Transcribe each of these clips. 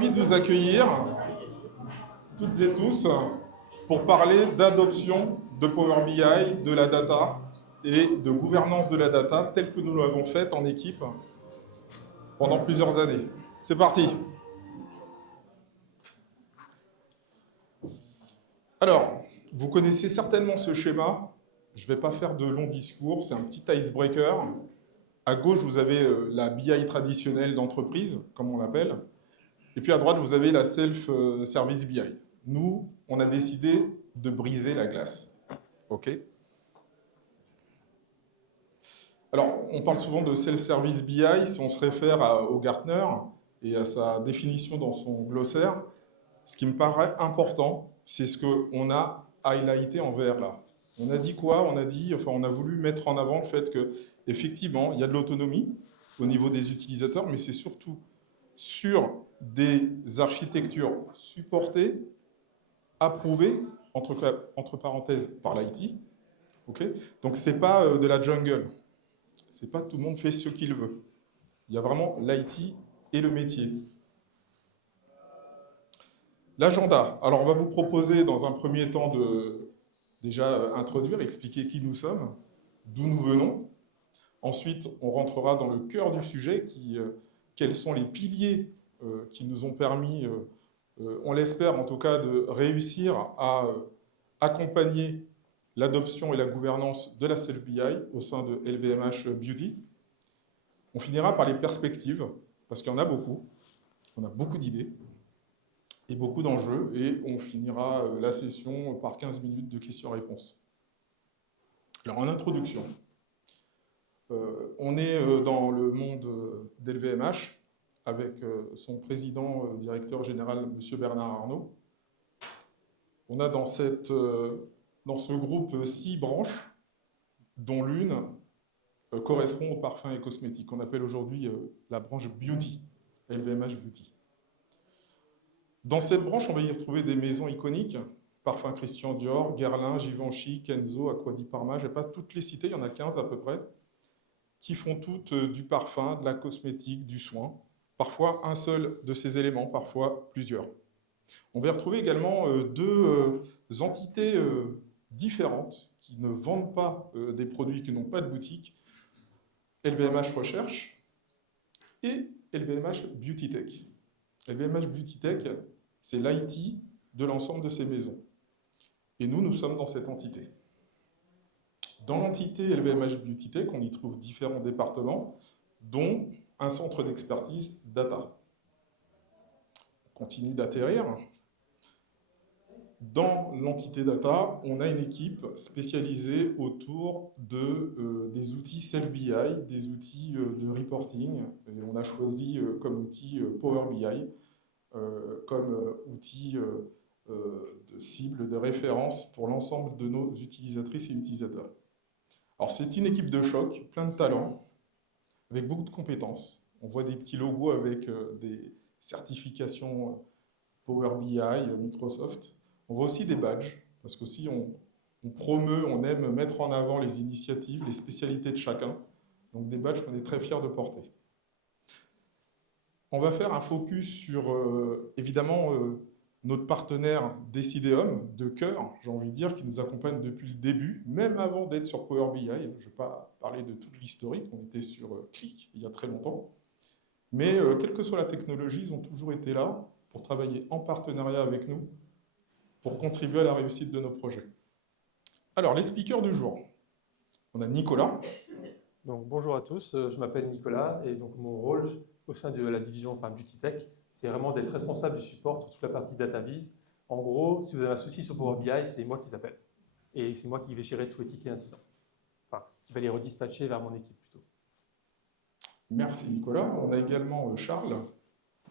ravi de vous accueillir, toutes et tous, pour parler d'adoption de Power BI, de la data et de gouvernance de la data telle que nous l'avons faite en équipe pendant plusieurs années. C'est parti. Alors, vous connaissez certainement ce schéma. Je ne vais pas faire de longs discours, c'est un petit icebreaker. À gauche, vous avez la BI traditionnelle d'entreprise, comme on l'appelle. Et puis à droite, vous avez la self-service BI. Nous, on a décidé de briser la glace. OK ? Alors, on parle souvent de self-service BI si on se réfère au Gartner et à sa définition dans son glossaire. Ce qui me paraît important, c'est ce qu'on a highlighté en vert là. On a dit quoi ? On a voulu mettre en avant le fait qu'effectivement, il y a de l'autonomie au niveau des utilisateurs, mais c'est surtout sur des architectures supportées, approuvées, entre parenthèses, par l'IT. Okay ? Donc, ce n'est pas de la jungle. Ce n'est pas tout le monde fait ce qu'il veut. Il y a vraiment l'IT et le métier. L'agenda. Alors, on va vous proposer dans un premier temps de déjà introduire, expliquer qui nous sommes, d'où nous venons. Ensuite, on rentrera dans le cœur du sujet, quels sont les piliers qui nous ont permis, on l'espère en tout cas, de réussir à accompagner l'adoption et la gouvernance de la Self-BI au sein de LVMH Beauty. On finira par les perspectives, parce qu'il y en a beaucoup. On a beaucoup d'idées et beaucoup d'enjeux, et on finira la session par 15 minutes de questions-réponses. Alors, en introduction, on est dans le monde d'LVMH, avec son président, directeur général, M. Bernard Arnault. On a dans ce groupe 6 branches, dont l'une correspond aux parfums et cosmétiques, qu'on appelle aujourd'hui la branche Beauty, LVMH Beauty. Dans cette branche, on va y retrouver des maisons iconiques, parfums Christian Dior, Guerlain, Givenchy, Kenzo, Acqua di Parma, je ne vais pas toutes les citer, il y en a 15 à peu près, qui font toutes du parfum, de la cosmétique, du soin, parfois un seul de ces éléments, parfois plusieurs. On va y retrouver également deux entités différentes qui ne vendent pas des produits qui n'ont pas de boutique, LVMH Recherche et LVMH Beauty Tech. LVMH Beauty Tech, c'est l'IT de l'ensemble de ces maisons. Et nous sommes dans cette entité. Dans l'entité LVMH Beauty Tech, on y trouve différents départements, dont un centre d'expertise data. On continue d'atterrir. Dans l'entité data, on a une équipe spécialisée autour des outils self-BI, des outils de reporting. Et on a choisi comme outil Power BI, comme outil de cible, de référence pour l'ensemble de nos utilisatrices et utilisateurs. Alors, c'est une équipe de choc, plein de talents, avec beaucoup de compétences. On voit des petits logos avec des certifications Power BI, Microsoft. On voit aussi des badges, parce qu'aussi on promeut, on aime mettre en avant les initiatives, les spécialités de chacun. Donc des badges qu'on est très fiers de porter. On va faire un focus sur, évidemment, notre partenaire Decideum, de cœur, j'ai envie de dire, qui nous accompagne depuis le début, même avant d'être sur Power BI. Je ne vais pas parler de toute l'historique, on était sur Click il y a très longtemps. Mais quelle que soit la technologie, ils ont toujours été là pour travailler en partenariat avec nous, pour contribuer à la réussite de nos projets. Alors, les speakers du jour. On a Nicolas. Donc, bonjour à tous, je m'appelle Nicolas et donc mon rôle au sein de la division Beauty Tech, c'est vraiment d'être responsable du support sur toute la partie DataVis. En gros, si vous avez un souci sur Power BI, c'est moi qui appelle. Et c'est moi qui vais gérer tous les tickets incidents. Enfin, qui va les redispatcher vers mon équipe plutôt. Merci Nicolas. On a également Charles.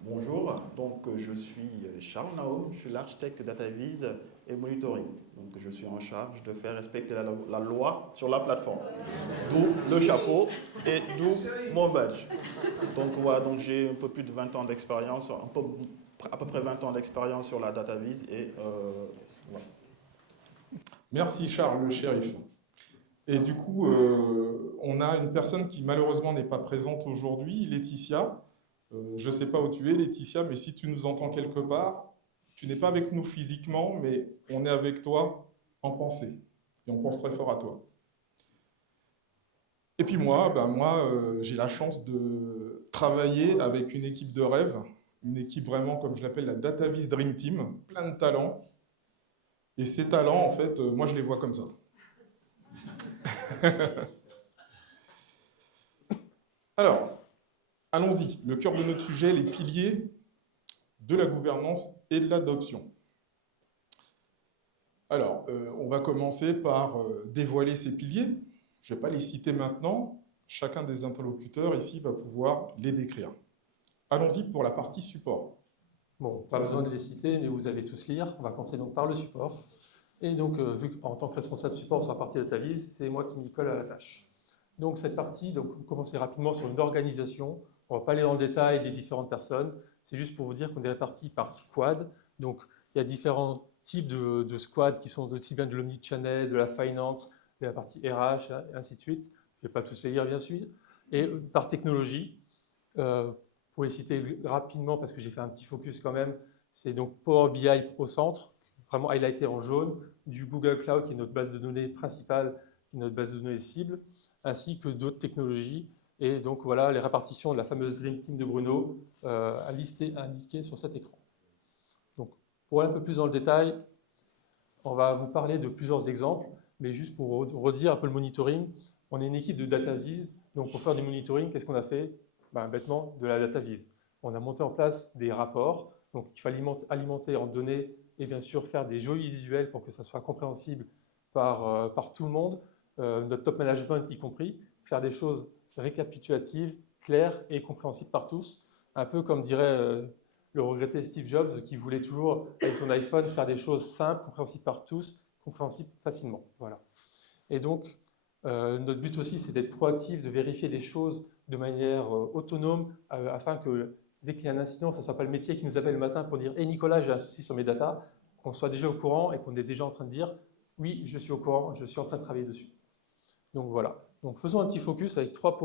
Bonjour, donc je suis Charles Naum, je suis l'architecte DataVis et monitoring. Donc je suis en charge de faire respecter la loi sur la plateforme. D'où le chapeau et d'où mon badge. Donc voilà, donc j'ai un peu plus de 20 ans d'expérience, à peu près 20 ans d'expérience sur la DataVis et voilà. Merci Charles, le shérif. Et du coup, on a une personne qui malheureusement n'est pas présente aujourd'hui, Laetitia. Je ne sais pas où tu es, Laetitia, mais si tu nous entends quelque part, tu n'es pas avec nous physiquement, mais on est avec toi en pensée. Et on pense très fort à toi. Et puis moi, j'ai la chance de travailler avec une équipe de rêve, une équipe vraiment, comme je l'appelle, la DataVis Dream Team, plein de talents. Et ces talents, en fait, moi, je les vois comme ça. Alors, allons-y. Le cœur de notre sujet, les piliers de la gouvernance et de l'adoption. Alors, on va commencer par dévoiler ces piliers. Je ne vais pas les citer maintenant. Chacun des interlocuteurs ici va pouvoir les décrire. Allons-y pour la partie support. Bon, pas besoin de les citer, mais vous allez tous lire. On va commencer donc par le support. Et donc, vu qu'en tant que responsable support sur la partie DataVis, c'est moi qui m'y colle à la tâche. Donc, cette partie, donc, on commence rapidement sur une organisation. On ne va pas aller dans le détail des différentes personnes. C'est juste pour vous dire qu'on est répartis par squad. Donc, il y a différents types de squads qui sont aussi bien de l'omnichannel, de la finance, de la partie RH, et ainsi de suite. Je ne vais pas tous les lire, bien sûr. Et par technologie, pour les citer rapidement, parce que j'ai fait un petit focus quand même, c'est donc Power BI au centre, vraiment highlighté en jaune, du Google Cloud, qui est notre base de données principale, qui est notre base de données cible, ainsi que d'autres technologies. Et donc voilà les répartitions de la fameuse Dream Team de Bruno indiquées sur cet écran. Donc, pour aller un peu plus dans le détail, on va vous parler de plusieurs exemples, mais juste pour redire un peu le monitoring, on est une équipe de DataVis, donc pour faire du monitoring, qu'est-ce qu'on a fait? Bêtement, de la DataVis. On a monté en place des rapports, donc il faut alimenter en données et bien sûr faire des jolis visuels pour que ça soit compréhensible par tout le monde, notre top management y compris, faire des choses récapitulatives, claires et compréhensibles par tous, un peu comme dirait le regretté Steve Jobs qui voulait toujours, avec son iPhone, faire des choses simples, compréhensibles par tous, compréhensibles facilement. Voilà. Et donc, notre but aussi, c'est d'être proactif, de vérifier des choses de manière autonome, afin que dès qu'il y a un incident, ce ne soit pas le métier qui nous appelle le matin pour dire « Hey Nicolas, j'ai un souci sur mes datas », qu'on soit déjà au courant et qu'on est déjà en train de dire « Oui, je suis au courant, je suis en train de travailler dessus ». Donc voilà. Donc faisons un petit focus avec 3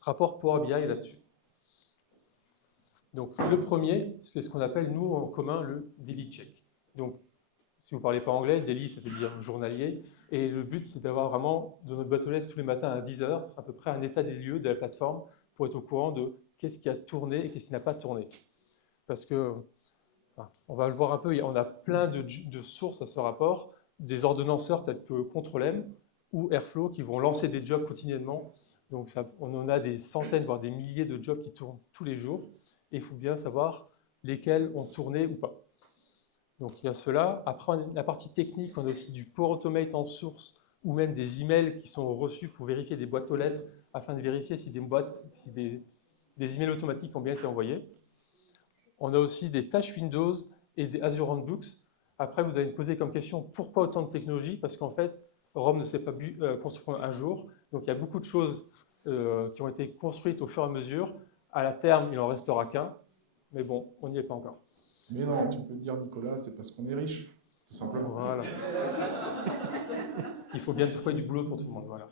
rapports Power BI là-dessus. Donc le premier, c'est ce qu'on appelle nous en commun le daily check. Donc si vous ne parlez pas anglais, daily ça veut dire journalier. Et le but, c'est d'avoir vraiment dans notre boîte aux lettres tous les matins à 10 h, à peu près un état des lieux de la plateforme pour être au courant de qu'est-ce qui a tourné et qu'est-ce qui n'a pas tourné. Parce que, on va le voir un peu, on a plein de sources à ce rapport, des ordonnanceurs tels que Control-M ou Airflow qui vont lancer des jobs quotidiennement. Donc on en a des centaines, voire des milliers de jobs qui tournent tous les jours. Et il faut bien savoir lesquels ont tourné ou pas. Donc il y a cela. Après, la partie technique, on a aussi du Power Automate en source ou même des emails qui sont reçus pour vérifier des boîtes aux lettres afin de vérifier si des emails automatiques ont bien été envoyés. On a aussi des tâches Windows et des Azure Handbooks. Après, vous allez me poser comme question pourquoi autant de technologie? Parce qu'en fait, Rome ne s'est pas construit un jour. Donc il y a beaucoup de choses qui ont été construites au fur et à mesure. À la terme, il n'en restera qu'un. Mais bon, on n'y est pas encore. Mais non, tu peux dire, Nicolas, c'est parce qu'on est riche, tout simplement. Voilà. Il faut bien trouver du boulot pour tout le monde. Voilà.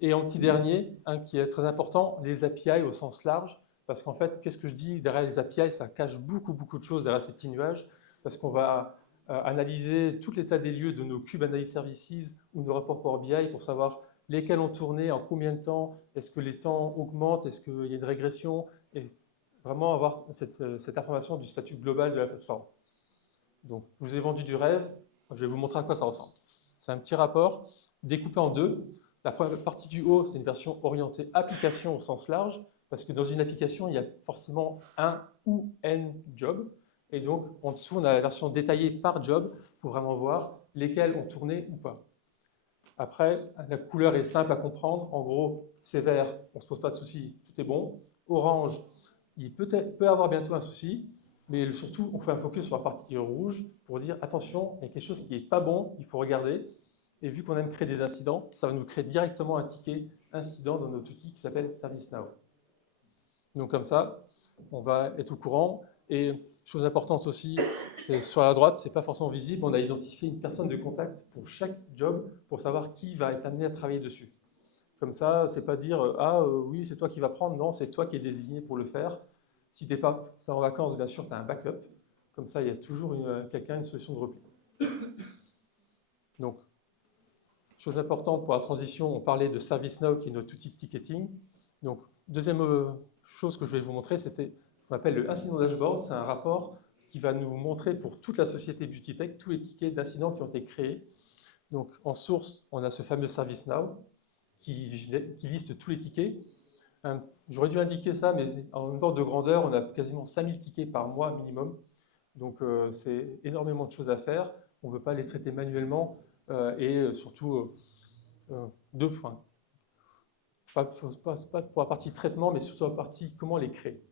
Et en petit dernier, qui est très important, les API au sens large. Parce qu'en fait, qu'est-ce que je dis derrière les API? Ça cache beaucoup de choses derrière ces petits nuages. Parce qu'on va analyser tout l'état des lieux de nos Cube Analysis Services ou nos rapports Power BI pour savoir lesquels ont tourné, en combien de temps, est-ce que les temps augmentent, est-ce qu'il y a une régression, et vraiment avoir cette information du statut global de la plateforme. Donc, je vous ai vendu du rêve, je vais vous montrer à quoi ça ressemble. C'est un petit rapport découpé en deux. La partie du haut, c'est une version orientée application au sens large, parce que dans une application, il y a forcément un ou n jobs, et donc en dessous, on a la version détaillée par job pour vraiment voir lesquels ont tourné ou pas. Après, la couleur est simple à comprendre. En gros, c'est vert, on ne se pose pas de soucis, tout est bon. Orange, il peut avoir bientôt un souci, mais surtout, on fait un focus sur la partie rouge pour dire attention, il y a quelque chose qui n'est pas bon, il faut regarder. Et vu qu'on aime créer des incidents, ça va nous créer directement un ticket incident dans notre outil qui s'appelle ServiceNow. Donc comme ça, on va être au courant. Et chose importante aussi, c'est sur la droite, ce n'est pas forcément visible, on a identifié une personne de contact pour chaque job pour savoir qui va être amené à travailler dessus. Comme ça, c'est pas dire ah oui, c'est toi qui vas prendre. Non, c'est toi qui es désigné pour le faire. Si tu n'es pas en vacances, bien sûr, tu as un backup. Comme ça, il y a toujours quelqu'un, une solution de repli. Donc, chose importante pour la transition, on parlait de ServiceNow qui est notre outil de ticketing. Donc, deuxième chose que je vais vous montrer, c'était ce qu'on appelle le incident dashboard. C'est un rapport qui va nous montrer pour toute la société BeautyTech tous les tickets d'incidents qui ont été créés. Donc, en source, on a ce fameux ServiceNow qui liste tous les tickets. J'aurais dû indiquer ça, mais en ordre de grandeur, on a quasiment 5000 tickets par mois minimum. Donc, c'est énormément de choses à faire. On ne veut pas les traiter manuellement et surtout, deux points. Pas pour la partie traitement, mais surtout la partie comment les créer.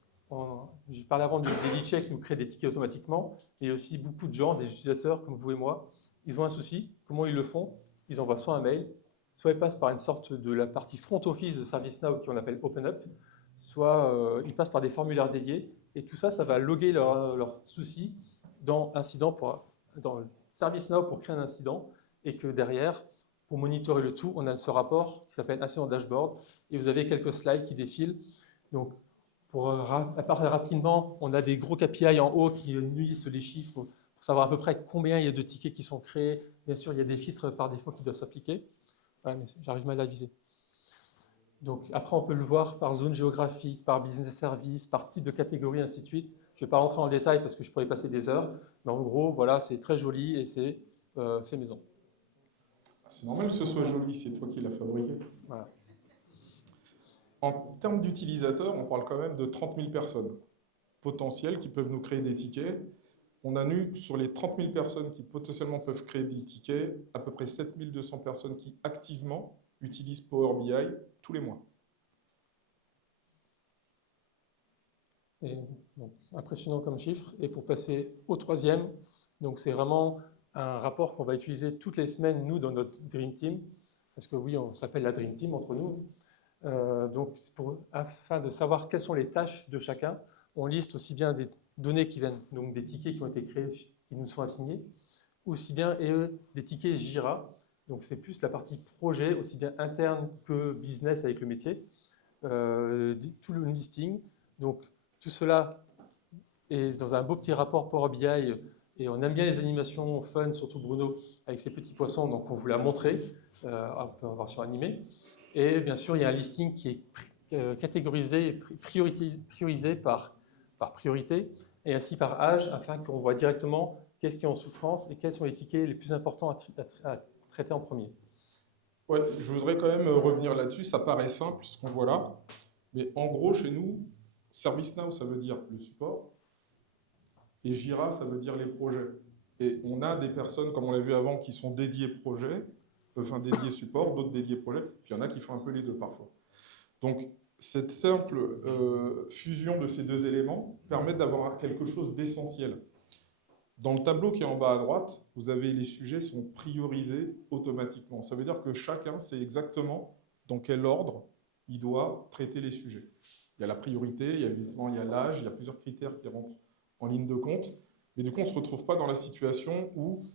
J'ai parlé avant de DailyCheck nous crée des tickets automatiquement. Il y a aussi beaucoup de gens, des utilisateurs comme vous et moi, ils ont un souci. Comment ils le font? Ils envoient soit un mail, soit ils passent par une sorte de la partie front office de ServiceNow qu'on appelle OpenUp, soit ils passent par des formulaires dédiés. Et tout ça, ça va loguer leurs soucis dans ServiceNow pour créer un incident. Et que derrière, pour monitorer le tout, on a ce rapport qui s'appelle Incident Dashboard. Et vous avez quelques slides qui défilent. Donc, pour parler rapidement, on a des gros KPI en haut qui nous listent les chiffres pour savoir à peu près combien il y a de tickets qui sont créés. Bien sûr, il y a des filtres par défaut qui doivent s'appliquer. Ouais, mais j'arrive mal à viser. Donc, après, on peut le voir par zone géographique, par business service, par type de catégorie, ainsi de suite. Je ne vais pas rentrer en détail parce que je pourrais passer des heures. Mais en gros, voilà, c'est très joli et c'est fait maison. C'est normal que ce soit joli, c'est toi qui l'as fabriqué. Voilà. En termes d'utilisateurs, on parle quand même de 30 000 personnes potentielles qui peuvent nous créer des tickets. On a eu sur les 30 000 personnes qui potentiellement peuvent créer des tickets, à peu près 7 200 personnes qui activement utilisent Power BI tous les mois. Et donc, impressionnant comme chiffre. Et pour passer au troisième, donc c'est vraiment un rapport qu'on va utiliser toutes les semaines, nous, dans notre Dream Team. Parce que oui, on s'appelle la Dream Team entre nous. Donc, afin de savoir quelles sont les tâches de chacun, on liste aussi bien des données qui viennent, donc des tickets qui ont été créés, qui nous sont assignés, aussi bien des tickets Jira. Donc, c'est plus la partie projet, aussi bien interne que business avec le métier. Tout le listing. Donc, tout cela est dans un beau petit rapport Power BI. Et on aime bien les animations fun, surtout Bruno, avec ses petits poissons. Donc, on vous l'a montré, un peu en version animée. Et bien sûr, il y a un listing qui est catégorisé, priorisé par priorité, et ainsi par âge, afin qu'on voit directement qu'est-ce qui est en souffrance et quels sont les tickets les plus importants à traiter en premier. Ouais, je voudrais quand même revenir là-dessus. Ça paraît simple ce qu'on voit là, mais en gros, chez nous, ServiceNow, ça veut dire le support, et Jira, ça veut dire les projets. Et on a des personnes, comme on l'a vu avant, qui sont dédiées projet, enfin dédiées support, d'autres dédiées projet, puis il y en a qui font un peu les deux parfois. Donc, cette simple fusion de ces deux éléments permet d'avoir quelque chose d'essentiel. Dans le tableau qui est en bas à droite, vous avez les sujets sont priorisés automatiquement. Ça veut dire que chacun sait exactement dans quel ordre il doit traiter les sujets. Il y a la priorité, évidemment, il y a l'âge, il y a plusieurs critères qui rentrent en ligne de compte. Mais du coup, on ne se retrouve pas dans la situation où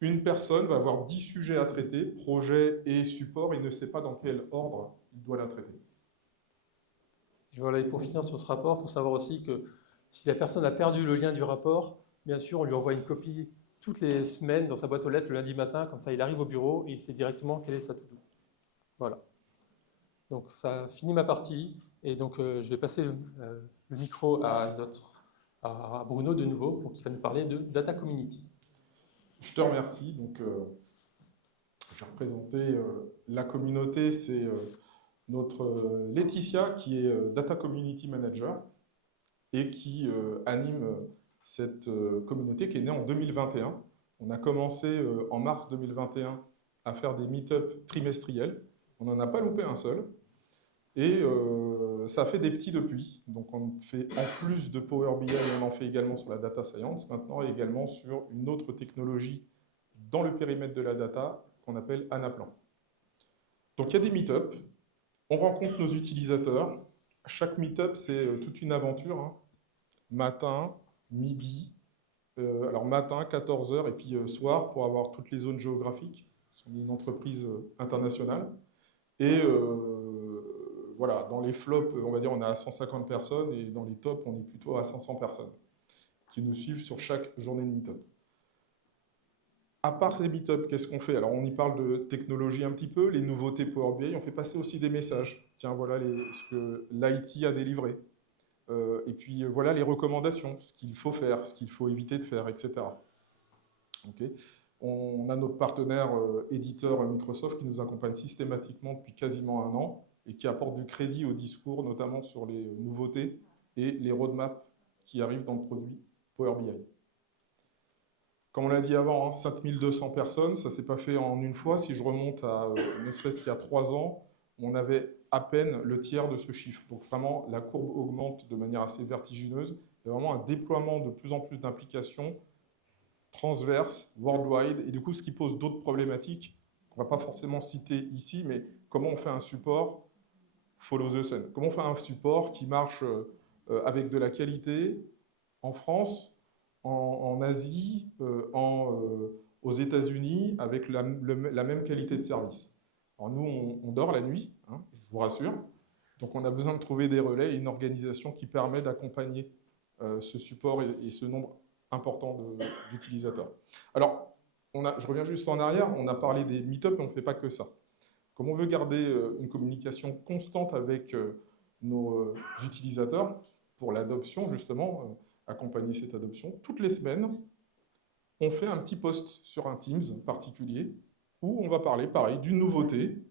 une personne va avoir 10 sujets à traiter, projet et support, et ne sait pas dans quel ordre il doit la traiter. Et voilà, et pour finir sur ce rapport, il faut savoir aussi que si la personne a perdu le lien du rapport, bien sûr, on lui envoie une copie toutes les semaines dans sa boîte aux lettres le lundi matin, comme ça il arrive au bureau et il sait directement quelle est sa to-do. Voilà. Donc ça finit ma partie, et donc je vais passer le micro à Bruno de nouveau, pour qu'il va nous parler de Data Community. Je te remercie. Donc, je vais représenter la communauté. C'est notre Laetitia qui est Data Community Manager et qui anime cette communauté qui est née en 2021. On a commencé en mars 2021 à faire des meet-up trimestriels. On n'en a pas loupé un seul. Et ça fait des petits depuis. Donc on fait en plus de Power BI, on en fait également sur la data science, maintenant et également sur une autre technologie dans le périmètre de la data qu'on appelle Anaplan. Donc il y a des meet-up, on rencontre nos utilisateurs. Chaque meet-up, c'est toute une aventure. Hein. Matin, midi, alors matin, 14h, et puis soir, pour avoir toutes les zones géographiques. On est une entreprise internationale. Et voilà, dans les flops, on va dire on est à 150 personnes et dans les tops, on est plutôt à 500 personnes qui nous suivent sur chaque journée de meet-up. À part ces meet-up, qu'est-ce qu'on fait? Alors, on y parle de technologie un petit peu, les nouveautés Power BI, on fait passer aussi des messages. Tiens, voilà ce que l'IT a délivré. Et puis, voilà les recommandations, ce qu'il faut faire, ce qu'il faut éviter de faire, etc. Okay. On a notre partenaire éditeur Microsoft qui nous accompagne systématiquement depuis quasiment 1 an et qui apporte du crédit au discours, notamment sur les nouveautés et les roadmaps qui arrivent dans le produit Power BI. Comme on l'a dit avant, hein, 5200 personnes, ça ne s'est pas fait en une fois. Si je remonte à ne serait-ce qu'il y a 3 ans, on avait à peine le tiers de ce chiffre. Donc vraiment, la courbe augmente de manière assez vertigineuse. Il y a vraiment un déploiement de plus en plus d'implications transverses, worldwide, et du coup, ce qui pose d'autres problématiques qu'on ne va pas forcément citer ici, mais comment on fait un support follow the sun? Comment on fait un support qui marche avec de la qualité en France, en Asie, aux États-Unis, avec la même qualité de service? Alors nous, on dort la nuit, hein, je vous rassure. Donc on a besoin de trouver des relais et une organisation qui permet d'accompagner ce support et ce nombre important d'utilisateurs. Alors, je reviens juste en arrière, on a parlé des meet-up, mais on ne fait pas que ça. Comme on veut garder une communication constante avec nos utilisateurs pour l'adoption, justement, accompagner cette adoption, toutes les semaines, on fait un petit post sur un Teams particulier où on va parler, pareil, d'une nouveauté,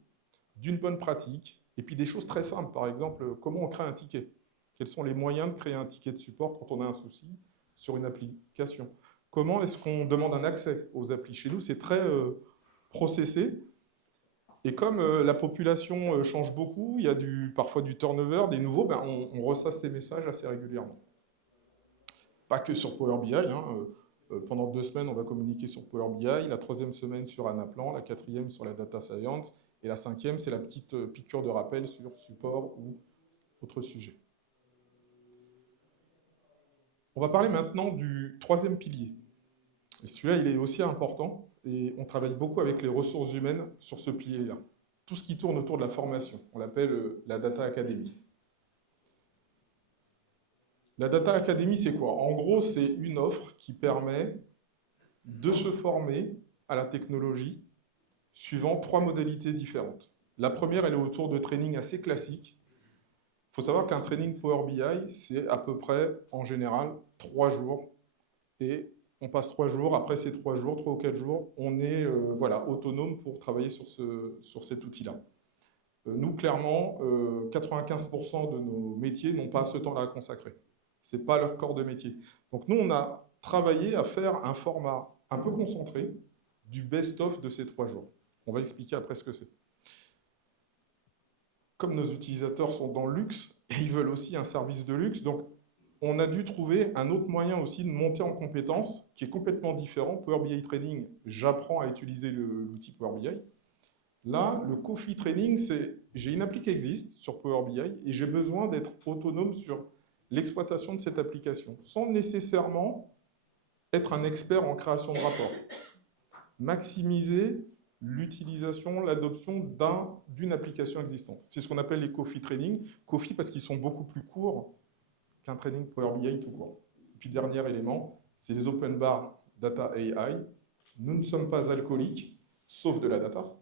d'une bonne pratique, et puis des choses très simples. Par exemple, comment on crée un ticket? Quels sont les moyens de créer un ticket de support quand on a un souci sur une application? Comment est-ce qu'on demande un accès aux applis? Chez nous, c'est très processé. Et comme la population change beaucoup, il y a parfois du turnover, des nouveaux, ben on ressasse ces messages assez régulièrement. Pas que sur Power BI. Hein, pendant 2 semaines, on va communiquer sur Power BI, la 3e semaine sur Anaplan, la 4e sur la Data Science, et la 5e, c'est la petite piqûre de rappel sur support ou autre sujet. On va parler maintenant du 3e pilier. Et celui-là, il est aussi important, et on travaille beaucoup avec les ressources humaines sur ce pilier-là. Tout ce qui tourne autour de la formation, on l'appelle la Data Academy. La Data Academy, c'est quoi? En gros, c'est une offre qui permet de se former à la technologie suivant 3 modalités différentes. La première, elle est autour de training assez classique. Il faut savoir qu'un training Power BI, c'est à peu près, en général, 3 jours. Et on passe 3 jours, après ces 3 jours, 3 ou 4 jours, on est autonome pour travailler sur cet outil-là. Nous, clairement, 95% de nos métiers n'ont pas ce temps-là à consacrer. Ce n'est pas leur corps de métier. Donc nous, on a travaillé à faire un format un peu concentré du best-of de ces 3 jours. On va expliquer après ce que c'est. Comme nos utilisateurs sont dans le luxe, ils veulent aussi un service de luxe, donc on a dû trouver un autre moyen aussi de monter en compétences qui est complètement différent. Power BI Training, j'apprends à utiliser l'outil Power BI. Là, le Coffee Training, c'est j'ai une appli qui existe sur Power BI et j'ai besoin d'être autonome sur l'exploitation de cette application, sans nécessairement être un expert en création de rapports. Maximiser l'utilisation, l'adoption d'une application existante. C'est ce qu'on appelle les Coffee Training. Coffee parce qu'ils sont beaucoup plus courts qu'un training Power BI tout court. Et puis, dernier élément, c'est les Open Bar Data AI. Nous ne sommes pas alcooliques, sauf de la data.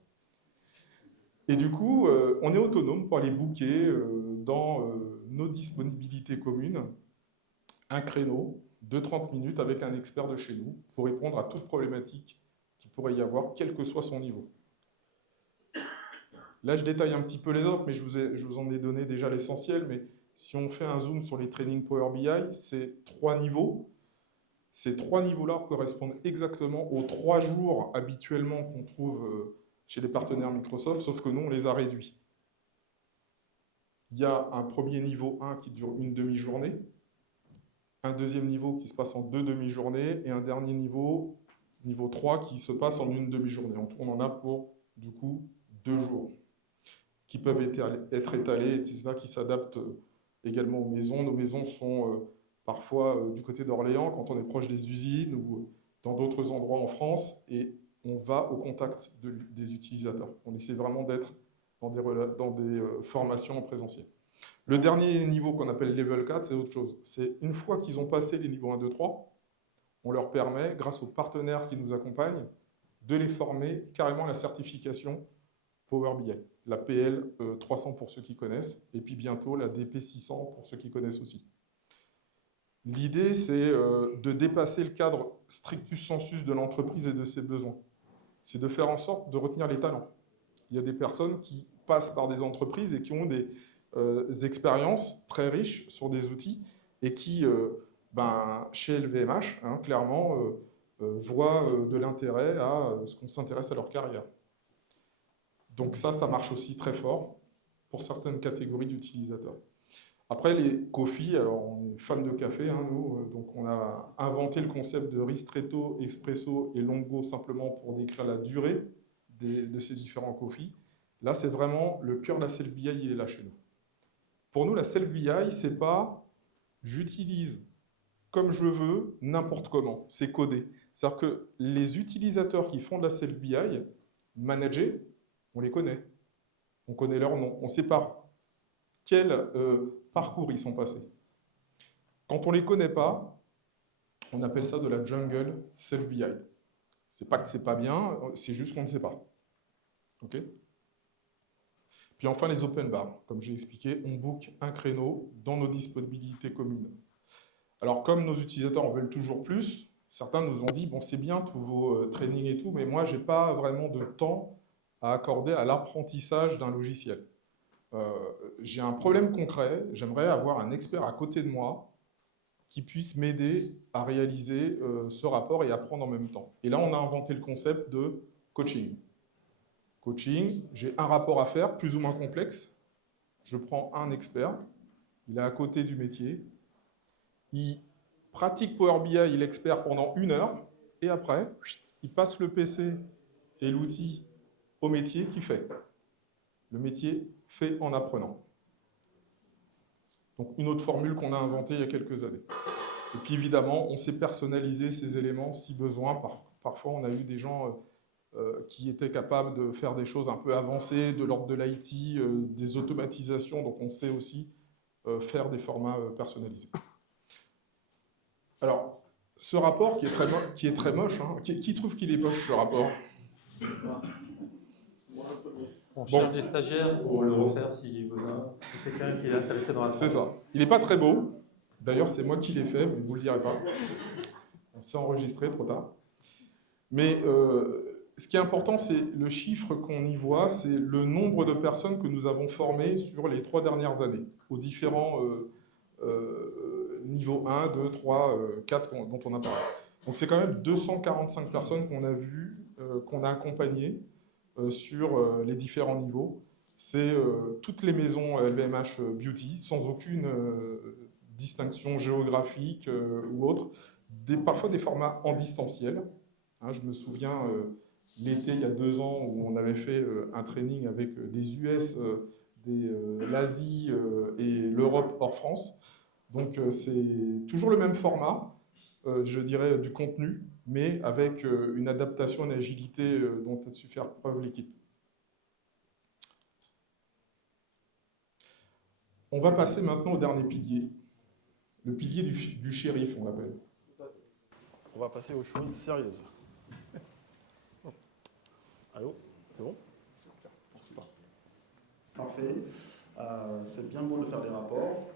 Et du coup, on est autonome pour aller booker dans nos disponibilités communes un créneau de 30 minutes avec un expert de chez nous pour répondre à toute problématique qu'il pourrait y avoir, quel que soit son niveau. Là, je détaille un petit peu les offres, mais je vous en ai donné déjà l'essentiel. Mais si on fait un zoom sur les trainings Power BI, c'est 3 niveaux. Ces 3 niveaux-là correspondent exactement aux 3 jours habituellement qu'on trouve chez les partenaires Microsoft, sauf que nous, on les a réduits. Il y a un premier niveau 1 qui dure une demi-journée, un deuxième niveau qui se passe en 2 demi-journées, et un dernier niveau 3, qui se passe en une demi-journée. On en a pour, du coup, 2 jours, qui peuvent être étalés, etc., qui s'adaptent également aux maisons. Nos maisons sont parfois du côté d'Orléans, quand on est proche des usines, ou dans d'autres endroits en France, et on va au contact des utilisateurs. On essaie vraiment d'être dans des formations en présentiel. Le dernier niveau qu'on appelle Level 4, c'est autre chose. C'est une fois qu'ils ont passé les niveaux 1, 2, 3, on leur permet, grâce aux partenaires qui nous accompagnent, de les former carrément à la certification Power BI. La PL 300 pour ceux qui connaissent, et puis bientôt la DP 600 pour ceux qui connaissent aussi. L'idée, c'est de dépasser le cadre strictus sensus de l'entreprise et de ses besoins. C'est de faire en sorte de retenir les talents. Il y a des personnes qui passent par des entreprises et qui ont des expériences très riches sur des outils et qui, chez LVMH, clairement, voient de l'intérêt à ce qu'on s'intéresse à leur carrière. Donc ça marche aussi très fort pour certaines catégories d'utilisateurs. Après, les coffees, alors on est fans de café, nous, donc on a inventé le concept de ristretto, espresso et longo simplement pour décrire la durée de ces différents coffees. Là, c'est vraiment le cœur de la self-BI, il est là chez nous. Pour nous, la self-BI, c'est pas j'utilise comme je veux, n'importe comment, c'est codé. C'est-à-dire que les utilisateurs qui font de la self-BI, managés, on les connaît. On connaît leur nom, on sait par quel parcours ils sont passés. Quand on ne les connaît pas, on appelle ça de la jungle self-BI. C'est pas que c'est pas bien, c'est juste qu'on ne sait pas. OK ? Puis enfin, les open bars. Comme j'ai expliqué, on book un créneau dans nos disponibilités communes. Alors, comme nos utilisateurs en veulent toujours plus, certains nous ont dit, bon, c'est bien tous vos trainings et tout, mais moi, je n'ai pas vraiment de temps à accorder à l'apprentissage d'un logiciel. J'ai un problème concret, j'aimerais avoir un expert à côté de moi qui puisse m'aider à réaliser ce rapport et apprendre en même temps. Et là, on a inventé le concept de coaching. Coaching, j'ai un rapport à faire, plus ou moins complexe. Je prends un expert, il est à côté du métier, il pratique Power BI, l'expert, pendant 1 heure, et après, il passe le PC et l'outil au métier qui fait. Le métier fait en apprenant. Donc, une autre formule qu'on a inventée il y a quelques années. Et puis, évidemment, on sait personnaliser ces éléments si besoin. Parfois, on a eu des gens qui étaient capables de faire des choses un peu avancées, de l'ordre de l'IT, des automatisations. Donc, on sait aussi faire des formats personnalisés. Alors, ce rapport qui est très moche, qui trouve qu'il est moche, ce rapport? On cherche des stagiaires pour le refaire s'il veut. C'est quelqu'un qui est intéressé dans la C'est ça. Il n'est pas très beau. D'ailleurs, c'est moi qui l'ai fait, mais vous ne le direz pas. On s'est enregistré trop tard. Mais ce qui est important, c'est le chiffre qu'on y voit, c'est le nombre de personnes que nous avons formées sur les 3 dernières années, aux différents niveaux 1, 2, 3, 4 dont on a parlé. Donc c'est quand même 245 personnes qu'on a vues, qu'on a accompagnées sur les différents niveaux. C'est toutes les maisons LVMH Beauty, sans aucune distinction géographique ou autre. Parfois des formats en distanciel. Je me souviens l'été, il y a 2 ans, où on avait fait un training avec des US, l'Asie et l'Europe hors France. Donc c'est toujours le même format, je dirais du contenu, mais avec une adaptation, une agilité dont a su faire preuve l'équipe. On va passer maintenant au dernier pilier, le pilier du shérif, on l'appelle. On va passer aux choses sérieuses. Allô? C'est bon? Parfait. C'est bien beau de faire des rapports,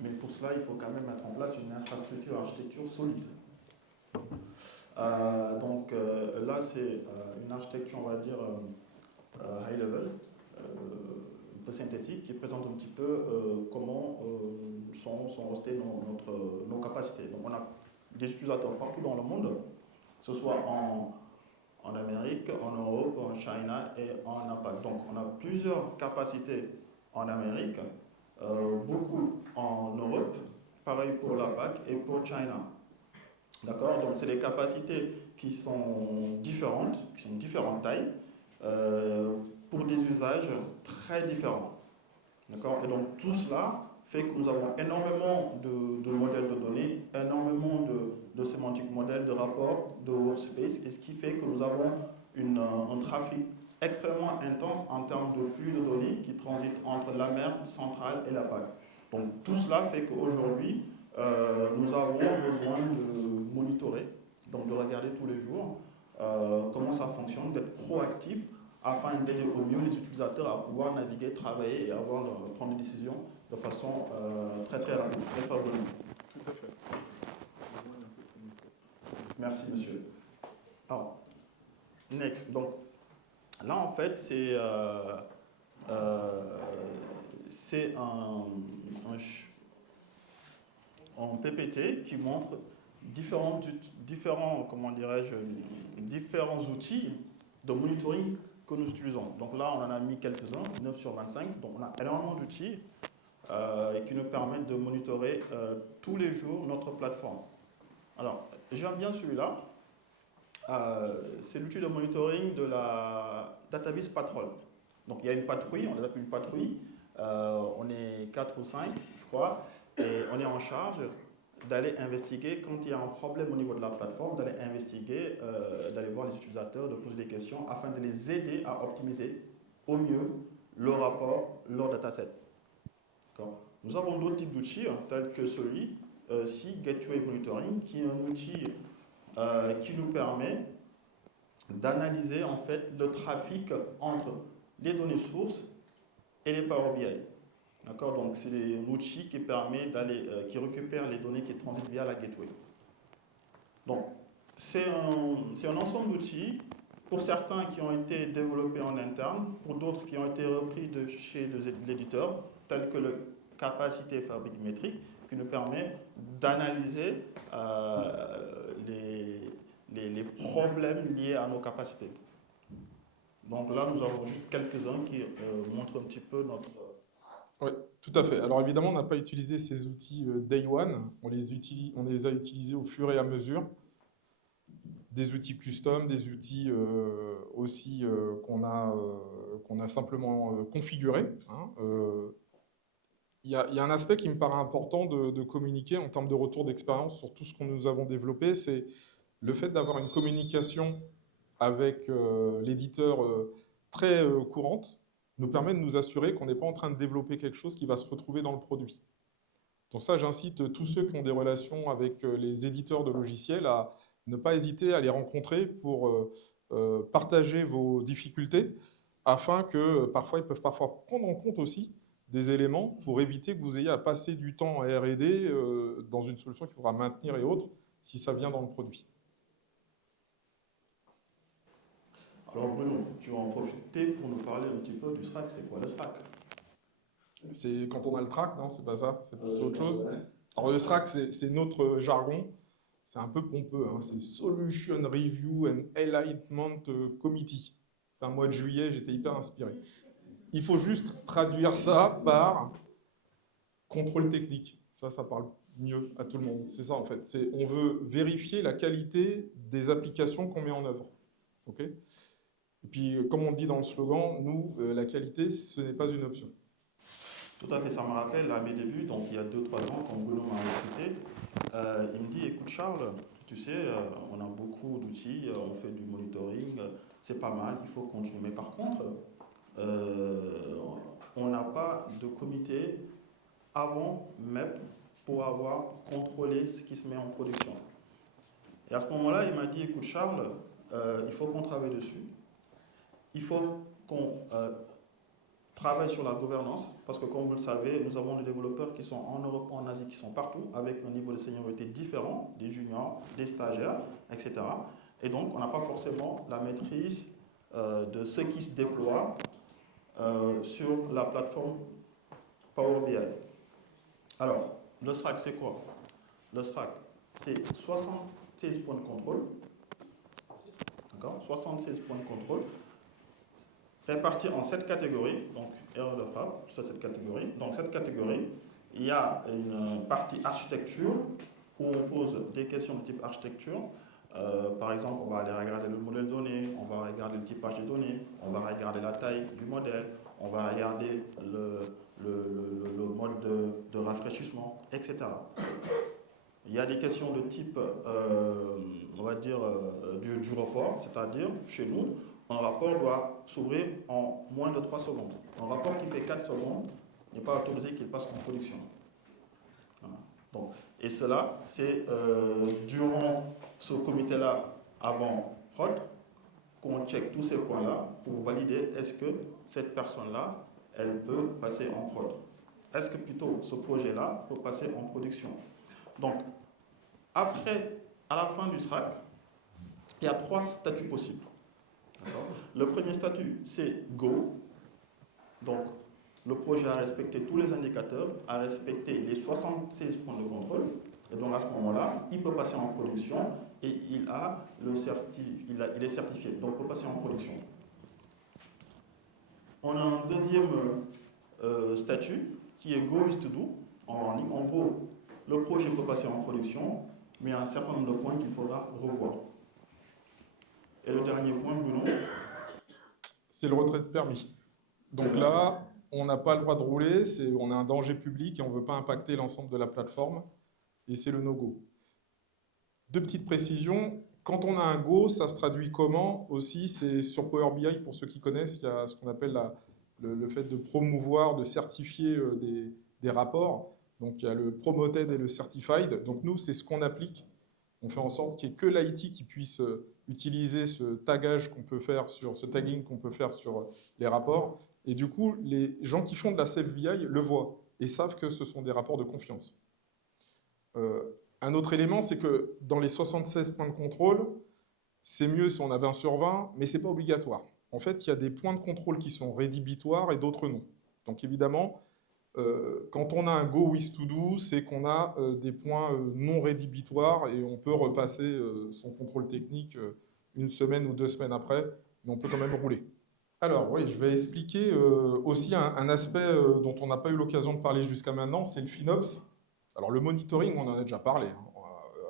mais pour cela, il faut quand même mettre en place une infrastructure, architecture solide. Là, c'est une architecture, on va dire, high level, un peu synthétique, qui présente un petit peu comment sont hostées nos capacités. Donc, on a des utilisateurs partout dans le monde, que ce soit en Amérique, en Europe, en China et en APAC. Donc, on a plusieurs capacités en Amérique, beaucoup en Europe, pareil pour l'APAC et pour China. D'accord? Donc, c'est des capacités qui sont différentes tailles, pour des usages très différents. D'accord? Et donc, tout cela fait que nous avons énormément de modèles de données, énormément de sémantique modèles, de rapports, de workspace, et ce qui fait que nous avons un trafic extrêmement intense en termes de entre la mer centrale et la PAC. Donc tout cela fait qu'aujourd'hui, nous avons besoin de monitorer, donc de regarder tous les jours comment ça fonctionne, d'être proactif afin d'aider au mieux les utilisateurs à pouvoir naviguer, travailler et prendre des décisions de façon très très rapide, très favorable. Tout à fait. Merci monsieur. Alors, next. Donc là en fait c'est un PPT qui montre comment dirais-je, différents outils de monitoring que nous utilisons. Donc là, on en a mis quelques-uns, 9 sur 25. Donc on a énormément d'outils qui nous permettent de monitorer tous les jours notre plateforme. Alors, j'aime bien celui-là. C'est l'outil de monitoring de la Database Patrol. Donc il y a une patrouille, on l'appelle une patrouille. On est 4 ou 5, je crois, et on est en charge d'aller investiguer quand il y a un problème au niveau de la plateforme, d'aller investiguer, d'aller voir les utilisateurs, de poser des questions afin de les aider à optimiser au mieux leur rapport, leur dataset. Nous avons d'autres types d'outils, tels que celui-ci, Gateway Monitoring, qui est un outil qui nous permet d'analyser en fait le trafic entre les données sources et les Power BI. D'accord, donc c'est un outil qui permet qui récupère les données qui transitent via la gateway. Donc c'est un ensemble d'outils, pour certains qui ont été développés en interne, pour d'autres qui ont été repris de chez l'éditeur, tels que le Capacity Fabric Metric, qui nous permet d'analyser les problèmes liés à nos capacités. Donc là, nous avons juste quelques-uns qui montrent un petit peu notre... Oui, tout à fait. Alors évidemment, on n'a pas utilisé ces outils Day One, on les a utilisés au fur et à mesure. Des outils custom, des outils aussi qu'on a simplement configurés. Il y a un aspect qui me paraît important de communiquer en termes de retour d'expérience sur tout ce que nous avons développé, c'est le fait d'avoir une communication avec l'éditeur très courante, nous permet de nous assurer qu'on n'est pas en train de développer quelque chose qui va se retrouver dans le produit. Donc ça, j'incite tous ceux qui ont des relations avec les éditeurs de logiciels à ne pas hésiter à les rencontrer pour partager vos difficultés, afin que parfois, ils peuvent parfois prendre en compte aussi des éléments pour éviter que vous ayez à passer du temps en R&D dans une solution qui pourra maintenir et autres, si ça vient dans le produit. Alors Bruno, tu vas en profiter pour nous parler un petit peu du SRAC. C'est quoi le SRAC? C'est quand on a le track, non? C'est pas ça, c'est autre chose. Alors le SRAC, c'est notre jargon. C'est un peu pompeux, hein. C'est Solution Review and Alignment Committee. C'est un mois de juillet, j'étais hyper inspiré. Il faut juste traduire ça par contrôle technique. Ça parle mieux à tout le monde. C'est ça en fait. On veut vérifier la qualité des applications qu'on met en œuvre. Okay? Et puis, comme on dit dans le slogan, nous, la qualité, ce n'est pas une option. Tout à fait, ça me rappelle à mes débuts, donc il y a 2-3 ans, quand Bruno m'a recruté, il me dit, écoute Charles, tu sais, on a beaucoup d'outils, on fait du monitoring, c'est pas mal, il faut continuer. Mais par contre, on n'a pas de comité avant MEP pour avoir contrôlé ce qui se met en production. Et à ce moment-là, il m'a dit, écoute Charles, il faut qu'on travaille dessus. Il faut qu'on travaille sur la gouvernance, parce que comme vous le savez, nous avons des développeurs qui sont en Europe, en Asie, qui sont partout, avec un niveau de seniorité différent, des juniors, des stagiaires, etc. Et donc, on n'a pas forcément la maîtrise de ce qui se déploie sur la plateforme Power BI. Alors, le SRAC, c'est quoi? Le SRAC, c'est 76 points de contrôle. D'accord, 76 points de contrôle. Répartis en 7 catégories, donc erreur de frappe, sur cette catégorie. Dans cette catégorie, il y a une partie architecture, où on pose des questions de type architecture. Par exemple, on va aller regarder le modèle de données, on va regarder le typage des données, on va regarder la taille du modèle, on va regarder le mode de rafraîchissement, etc. Il y a des questions de type, on va dire, du report, c'est-à-dire, chez nous, un rapport doit s'ouvrir en moins de 3 secondes. Un rapport qui fait 4 secondes n'est pas autorisé qu'il passe en production. Voilà. Bon. Et cela, c'est durant ce comité-là, avant prod, qu'on check tous ces points-là pour valider est-ce que cette personne-là, elle peut passer en prod. Est-ce que plutôt ce projet-là peut passer en production. Donc, après, à la fin du SRAC, il y a 3 statuts possibles. Le premier statut, c'est Go. Donc, le projet a respecté tous les indicateurs, a respecté les 76 points de contrôle. Et donc, à ce moment-là, il peut passer en production et il est certifié. Donc, il peut passer en production. On a un deuxième statut qui est Go is to do. En gros, le projet peut passer en production, mais il y a un certain nombre de points qu'il faudra revoir. Et le dernier point, Bruno, c'est le retrait de permis. Donc là, on n'a pas le droit de rouler, on a un danger public et on ne veut pas impacter l'ensemble de la plateforme, et c'est le no-go. 2 petites précisions. Quand on a un go, ça se traduit comment aussi? C'est sur Power BI, pour ceux qui connaissent, il y a ce qu'on appelle le fait de promouvoir, de certifier des rapports. Donc il y a le promoted et le certified. Donc nous, c'est ce qu'on applique. On fait en sorte qu'il n'y ait que l'IT qui puisse utiliser ce tagging qu'on peut faire sur les rapports. Et du coup, les gens qui font de la self-BI le voient et savent que ce sont des rapports de confiance. Un autre élément, c'est que dans les 76 points de contrôle, c'est mieux si on avait 1 sur 20, mais ce n'est pas obligatoire. En fait, il y a des points de contrôle qui sont rédhibitoires et d'autres non. Donc évidemment, quand on a un Go with to do, c'est qu'on a des points non rédhibitoires et on peut repasser son contrôle technique 1 semaine ou 2 semaines après, mais on peut quand même rouler. Alors oui, je vais expliquer aussi un aspect dont on n'a pas eu l'occasion de parler jusqu'à maintenant, c'est le FinOps. Alors le monitoring, on en a déjà parlé.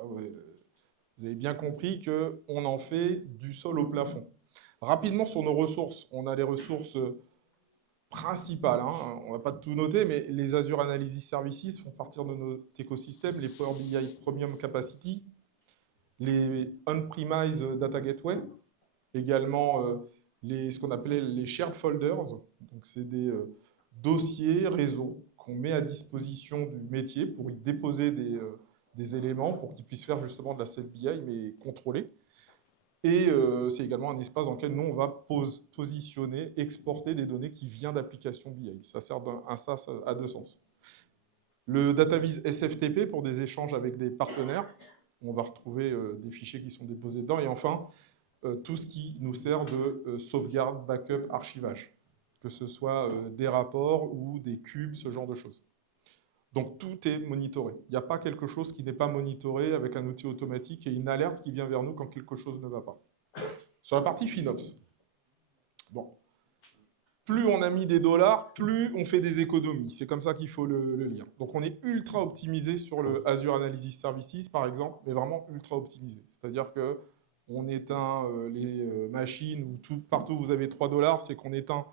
Vous avez bien compris qu'on en fait du sol au plafond. Rapidement sur nos ressources, on a les ressources principales, on ne va pas tout noter, mais les Azure Analysis Services font partie de notre écosystème, les Power BI Premium Capacity, les On-Premise Data Gateway, également ce qu'on appelait les Shared Folders, donc c'est des dossiers réseau qu'on met à disposition du métier pour y déposer des éléments pour qu'ils puissent faire justement de la self-BI, mais contrôlée. Et c'est également un espace dans lequel nous, on va positionner, exporter des données qui viennent d'applications BI. Ça sert d'un SaaS à 2 sens. Le DataVis SFTP pour des échanges avec des partenaires. On va retrouver des fichiers qui sont déposés dedans. Et enfin, tout ce qui nous sert de sauvegarde, backup, archivage. Que ce soit des rapports ou des cubes, ce genre de choses. Donc tout est monitoré. Il n'y a pas quelque chose qui n'est pas monitoré avec un outil automatique et une alerte qui vient vers nous quand quelque chose ne va pas. Sur la partie FinOps, bon, plus on a mis des dollars, plus on fait des économies. C'est comme ça qu'il faut le lire. Donc on est ultra optimisé sur le Azure Analysis Services, par exemple, mais vraiment ultra optimisé. C'est-à-dire qu'on éteint les machines, ou partout où vous avez 3 $, c'est qu'on éteint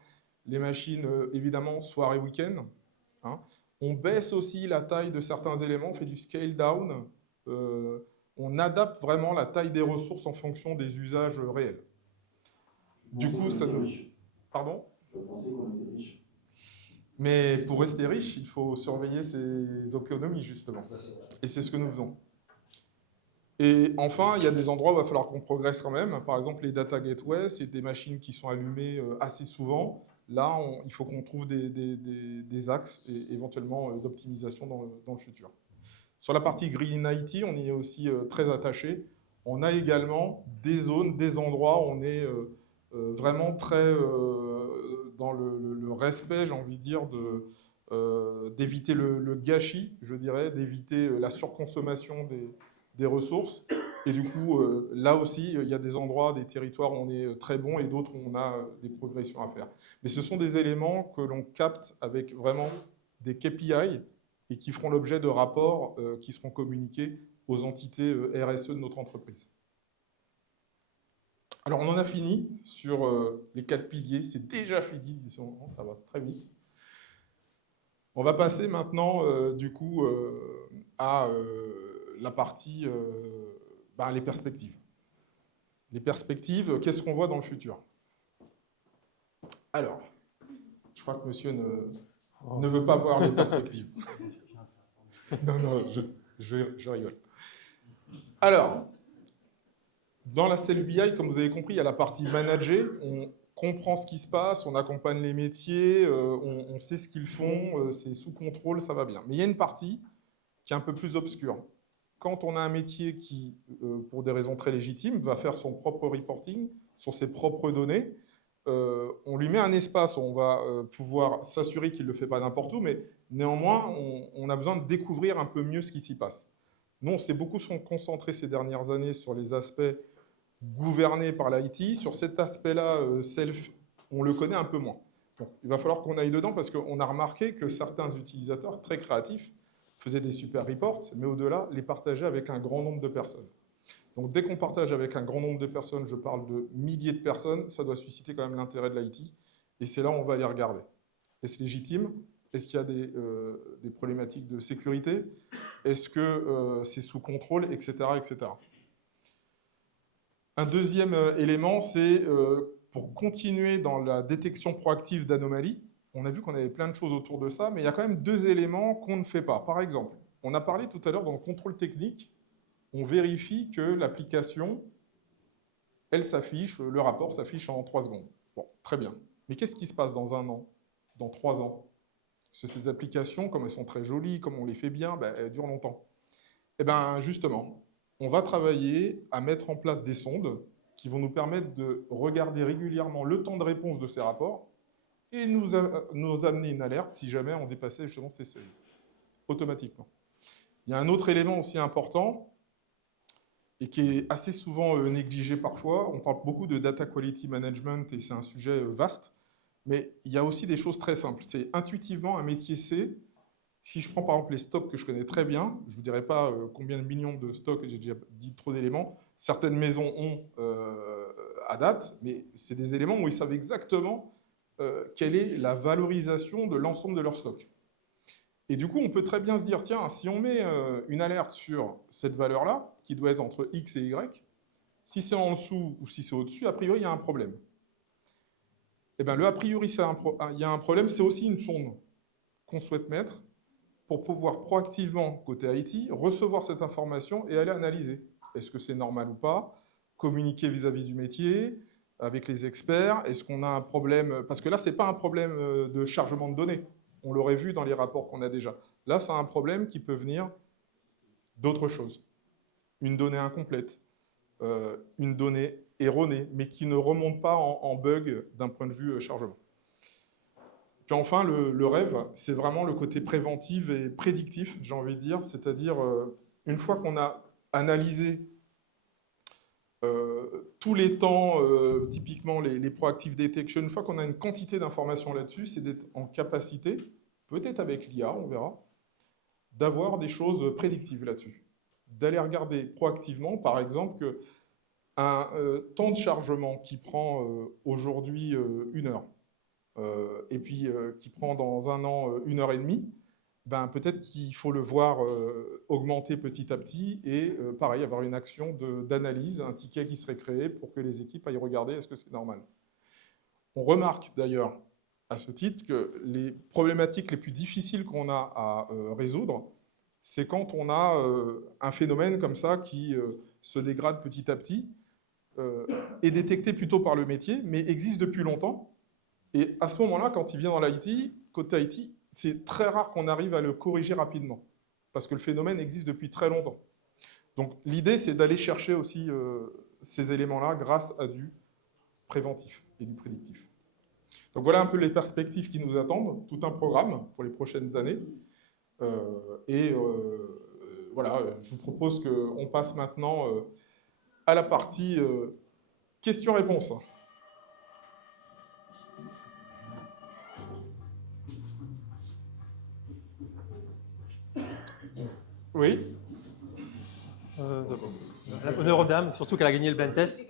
les machines, évidemment, soir et week-end. On baisse aussi la taille de certains éléments, on fait du scale down. On adapte vraiment la taille des ressources en fonction des usages réels. Du coup, ça nous... Pardon ? Je pensais qu'on était riche. Mais pour rester riche, il faut surveiller ses économies, justement. Et c'est ce que nous faisons. Et enfin, il y a des endroits où il va falloir qu'on progresse quand même. Par exemple, les data gateways, c'est des machines qui sont allumées assez souvent. Là, il faut qu'on trouve des axes et éventuellement d'optimisation dans le futur. Sur la partie Green IT, on y est aussi très attaché. On a également des zones, des endroits où on est vraiment très dans le respect, j'ai envie de dire, d'éviter le gâchis, je dirais, d'éviter la surconsommation des ressources. Et du coup, là aussi, il y a des endroits, des territoires où on est très bon et d'autres où on a des progressions à faire. Mais ce sont des éléments que l'on capte avec vraiment des KPI et qui feront l'objet de rapports qui seront communiqués aux entités RSE de notre entreprise. Alors, on en a fini sur les 4 piliers. C'est déjà fini, disons, ça va très vite. On va passer maintenant, du coup, à la partie... les perspectives. Les perspectives, qu'est-ce qu'on voit dans le futur? Alors, je crois que monsieur ne veut pas voir les perspectives. Non, je rigole. Alors, dans la self-BI, comme vous avez compris, il y a la partie manager. On comprend ce qui se passe, on accompagne les métiers, on sait ce qu'ils font, c'est sous contrôle, ça va bien. Mais il y a une partie qui est un peu plus obscure. Quand on a un métier qui, pour des raisons très légitimes, va faire son propre reporting sur ses propres données, on lui met un espace où on va pouvoir s'assurer qu'il ne le fait pas n'importe où, mais néanmoins, on a besoin de découvrir un peu mieux ce qui s'y passe. Nous, on s'est beaucoup concentré ces dernières années sur les aspects gouvernés par l'IT. Sur cet aspect-là, self, on le connaît un peu moins. Donc, il va falloir qu'on aille dedans parce qu'on a remarqué que certains utilisateurs très créatifs faisaient des super reports, mais au-delà, les partageaient avec un grand nombre de personnes. Donc, dès qu'on partage avec un grand nombre de personnes, je parle de milliers de personnes, ça doit susciter quand même l'intérêt de l'IT. Et c'est là où on va aller regarder. Est-ce légitime? Est-ce qu'il y a des problématiques de sécurité? Est-ce que c'est sous contrôle, etc., etc. Un deuxième élément, c'est pour continuer dans la détection proactive d'anomalies. On a vu qu'on avait plein de choses autour de ça, mais il y a quand même deux éléments qu'on ne fait pas. Par exemple, on a parlé tout à l'heure dans le contrôle technique, on vérifie que l'application, elle s'affiche, le rapport s'affiche en 3 secondes. Bon, très bien. Mais qu'est-ce qui se passe dans 1 an, dans 3 ans? Parce que ces applications, comme elles sont très jolies, comme on les fait bien, ben, elles durent longtemps. Eh bien, justement, on va travailler à mettre en place des sondes qui vont nous permettre de regarder régulièrement le temps de réponse de ces rapports et nous amener une alerte si jamais on dépassait justement ces seuils, automatiquement. Il y a un autre élément aussi important et qui est assez souvent négligé parfois. On parle beaucoup de data quality management et c'est un sujet vaste, mais il y a aussi des choses très simples. C'est intuitivement un métier sait. Si je prends par exemple les stocks que je connais très bien, je ne vous dirai pas combien de millions de stocks, j'ai déjà dit trop d'éléments, certaines maisons ont à date, mais c'est des éléments où ils savent exactement quelle est la valorisation de l'ensemble de leur stock. Et du coup, on peut très bien se dire, tiens, si on met une alerte sur cette valeur-là, qui doit être entre X et Y, si c'est en dessous ou si c'est au-dessus, a priori, il y a un problème. Eh bien, le a priori, il y a un problème, c'est aussi une sonde qu'on souhaite mettre pour pouvoir proactivement, côté IT, recevoir cette information et aller analyser. Est-ce que c'est normal ou pas? Communiquer vis-à-vis du métier, avec les experts. Est-ce qu'on a un problème? Parce que là, ce n'est pas un problème de chargement de données. On l'aurait vu dans les rapports qu'on a déjà. Là, c'est un problème qui peut venir d'autres choses. Une donnée incomplète, une donnée erronée, mais qui ne remonte pas en bug d'un point de vue chargement. Puis enfin, le rêve, c'est vraiment le côté préventif et prédictif, j'ai envie de dire, c'est-à-dire une fois qu'on a analysé tous les temps, typiquement les proactive detection, une fois qu'on a une quantité d'informations là-dessus, c'est d'être en capacité, peut-être avec l'IA, on verra, d'avoir des choses prédictives là-dessus. D'aller regarder proactivement, par exemple, qu'un temps de chargement qui prend aujourd'hui 1 heure, et puis qui prend dans 1 an 1h30, ben, peut-être qu'il faut le voir augmenter petit à petit et pareil, avoir une action d'analyse, un ticket qui serait créé pour que les équipes aillent regarder est-ce que c'est normal. On remarque d'ailleurs à ce titre que les problématiques les plus difficiles qu'on a à résoudre, c'est quand on a un phénomène comme ça qui se dégrade petit à petit, est détecté plutôt par le métier, mais existe depuis longtemps. Et à ce moment-là, quand il vient dans l'IT, côté IT, c'est très rare qu'on arrive à le corriger rapidement, parce que le phénomène existe depuis très longtemps. Donc l'idée, c'est d'aller chercher aussi ces éléments-là grâce à du préventif et du prédictif. Donc voilà un peu les perspectives qui nous attendent, tout un programme pour les prochaines années. Voilà, je vous propose qu'on passe maintenant à la partie questions-réponses. Oui. Honneur aux dames, surtout qu'elle a gagné le blind test.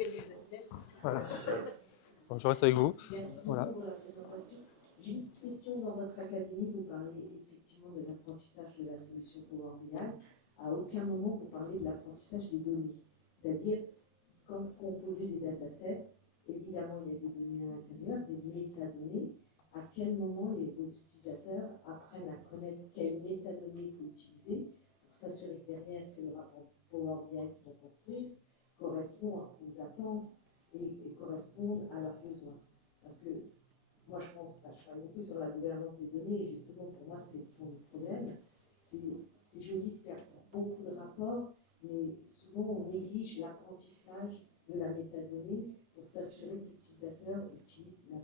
Voilà. Bon, je reste avec vous. Merci voilà. pour la présentation. J'ai une petite question. Dans votre académie, vous parlez effectivement de l'apprentissage de la solution Power BI. À aucun moment, vous parlez de l'apprentissage des données. C'est-à-dire, quand vous composez des datasets, Évidemment, il y a des données à l'intérieur, des métadonnées. À quel moment les utilisateurs apprennent à connaître quelles métadonnées il faut utiliser pour s'assurer que derrière que le rapport Power BI qu'ils vont construire correspond aux attentes et correspond à leurs besoins. Parce que moi, je travaille beaucoup sur la gouvernance des données, et justement, pour moi, c'est le fond du problème. C'est joli de faire beaucoup de rapports, mais souvent, on néglige l'apprentissage de la métadonnée pour s'assurer que l'utilisateur utilise la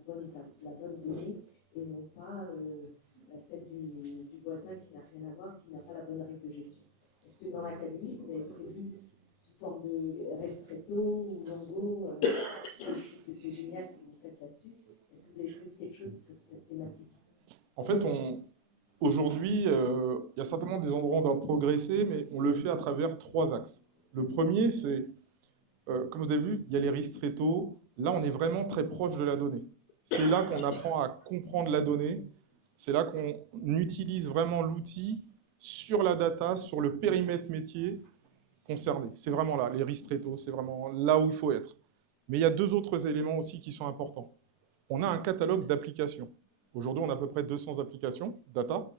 bonne donnée et non pas celle du voisin qui n'a rien à voir, qui n'a pas la bonne règle de gestion. Est-ce que dans l'académie, vous avez prévu sous forme de restretto ou Mongo, parce que je trouve que c'est génial ce que vous faites là-dessus. Est-ce que vous avez prévu quelque chose sur cette thématique? En fait, aujourd'hui, il y a certainement des endroits où on doit progresser, mais on le fait à travers 3 axes. Le premier, c'est, comme vous avez vu, il y a les ristretto. Là, on est vraiment très proche de la donnée. C'est là qu'on apprend à comprendre la donnée. C'est là qu'on utilise vraiment l'outil sur la data, sur le périmètre métier concerné. C'est vraiment là, les ristretto, c'est vraiment là où il faut être. Mais il y a 2 autres éléments aussi qui sont importants. On a un catalogue d'applications. Aujourd'hui, on a à peu près 200 applications data.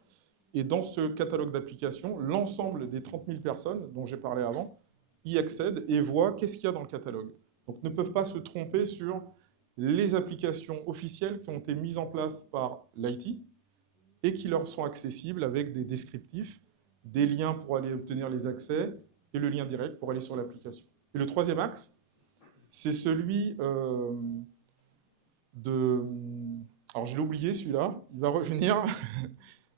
Et dans ce catalogue d'applications, l'ensemble des 30 000 personnes dont j'ai parlé avant y accèdent et voient qu'est-ce qu'il y a dans le catalogue. Donc, ne peuvent pas se tromper sur les applications officielles qui ont été mises en place par l'IT et qui leur sont accessibles avec des descriptifs, des liens pour aller obtenir les accès et le lien direct pour aller sur l'application. Et le 3e axe, c'est celui de... Alors, je l'ai oublié, celui-là. Il va revenir.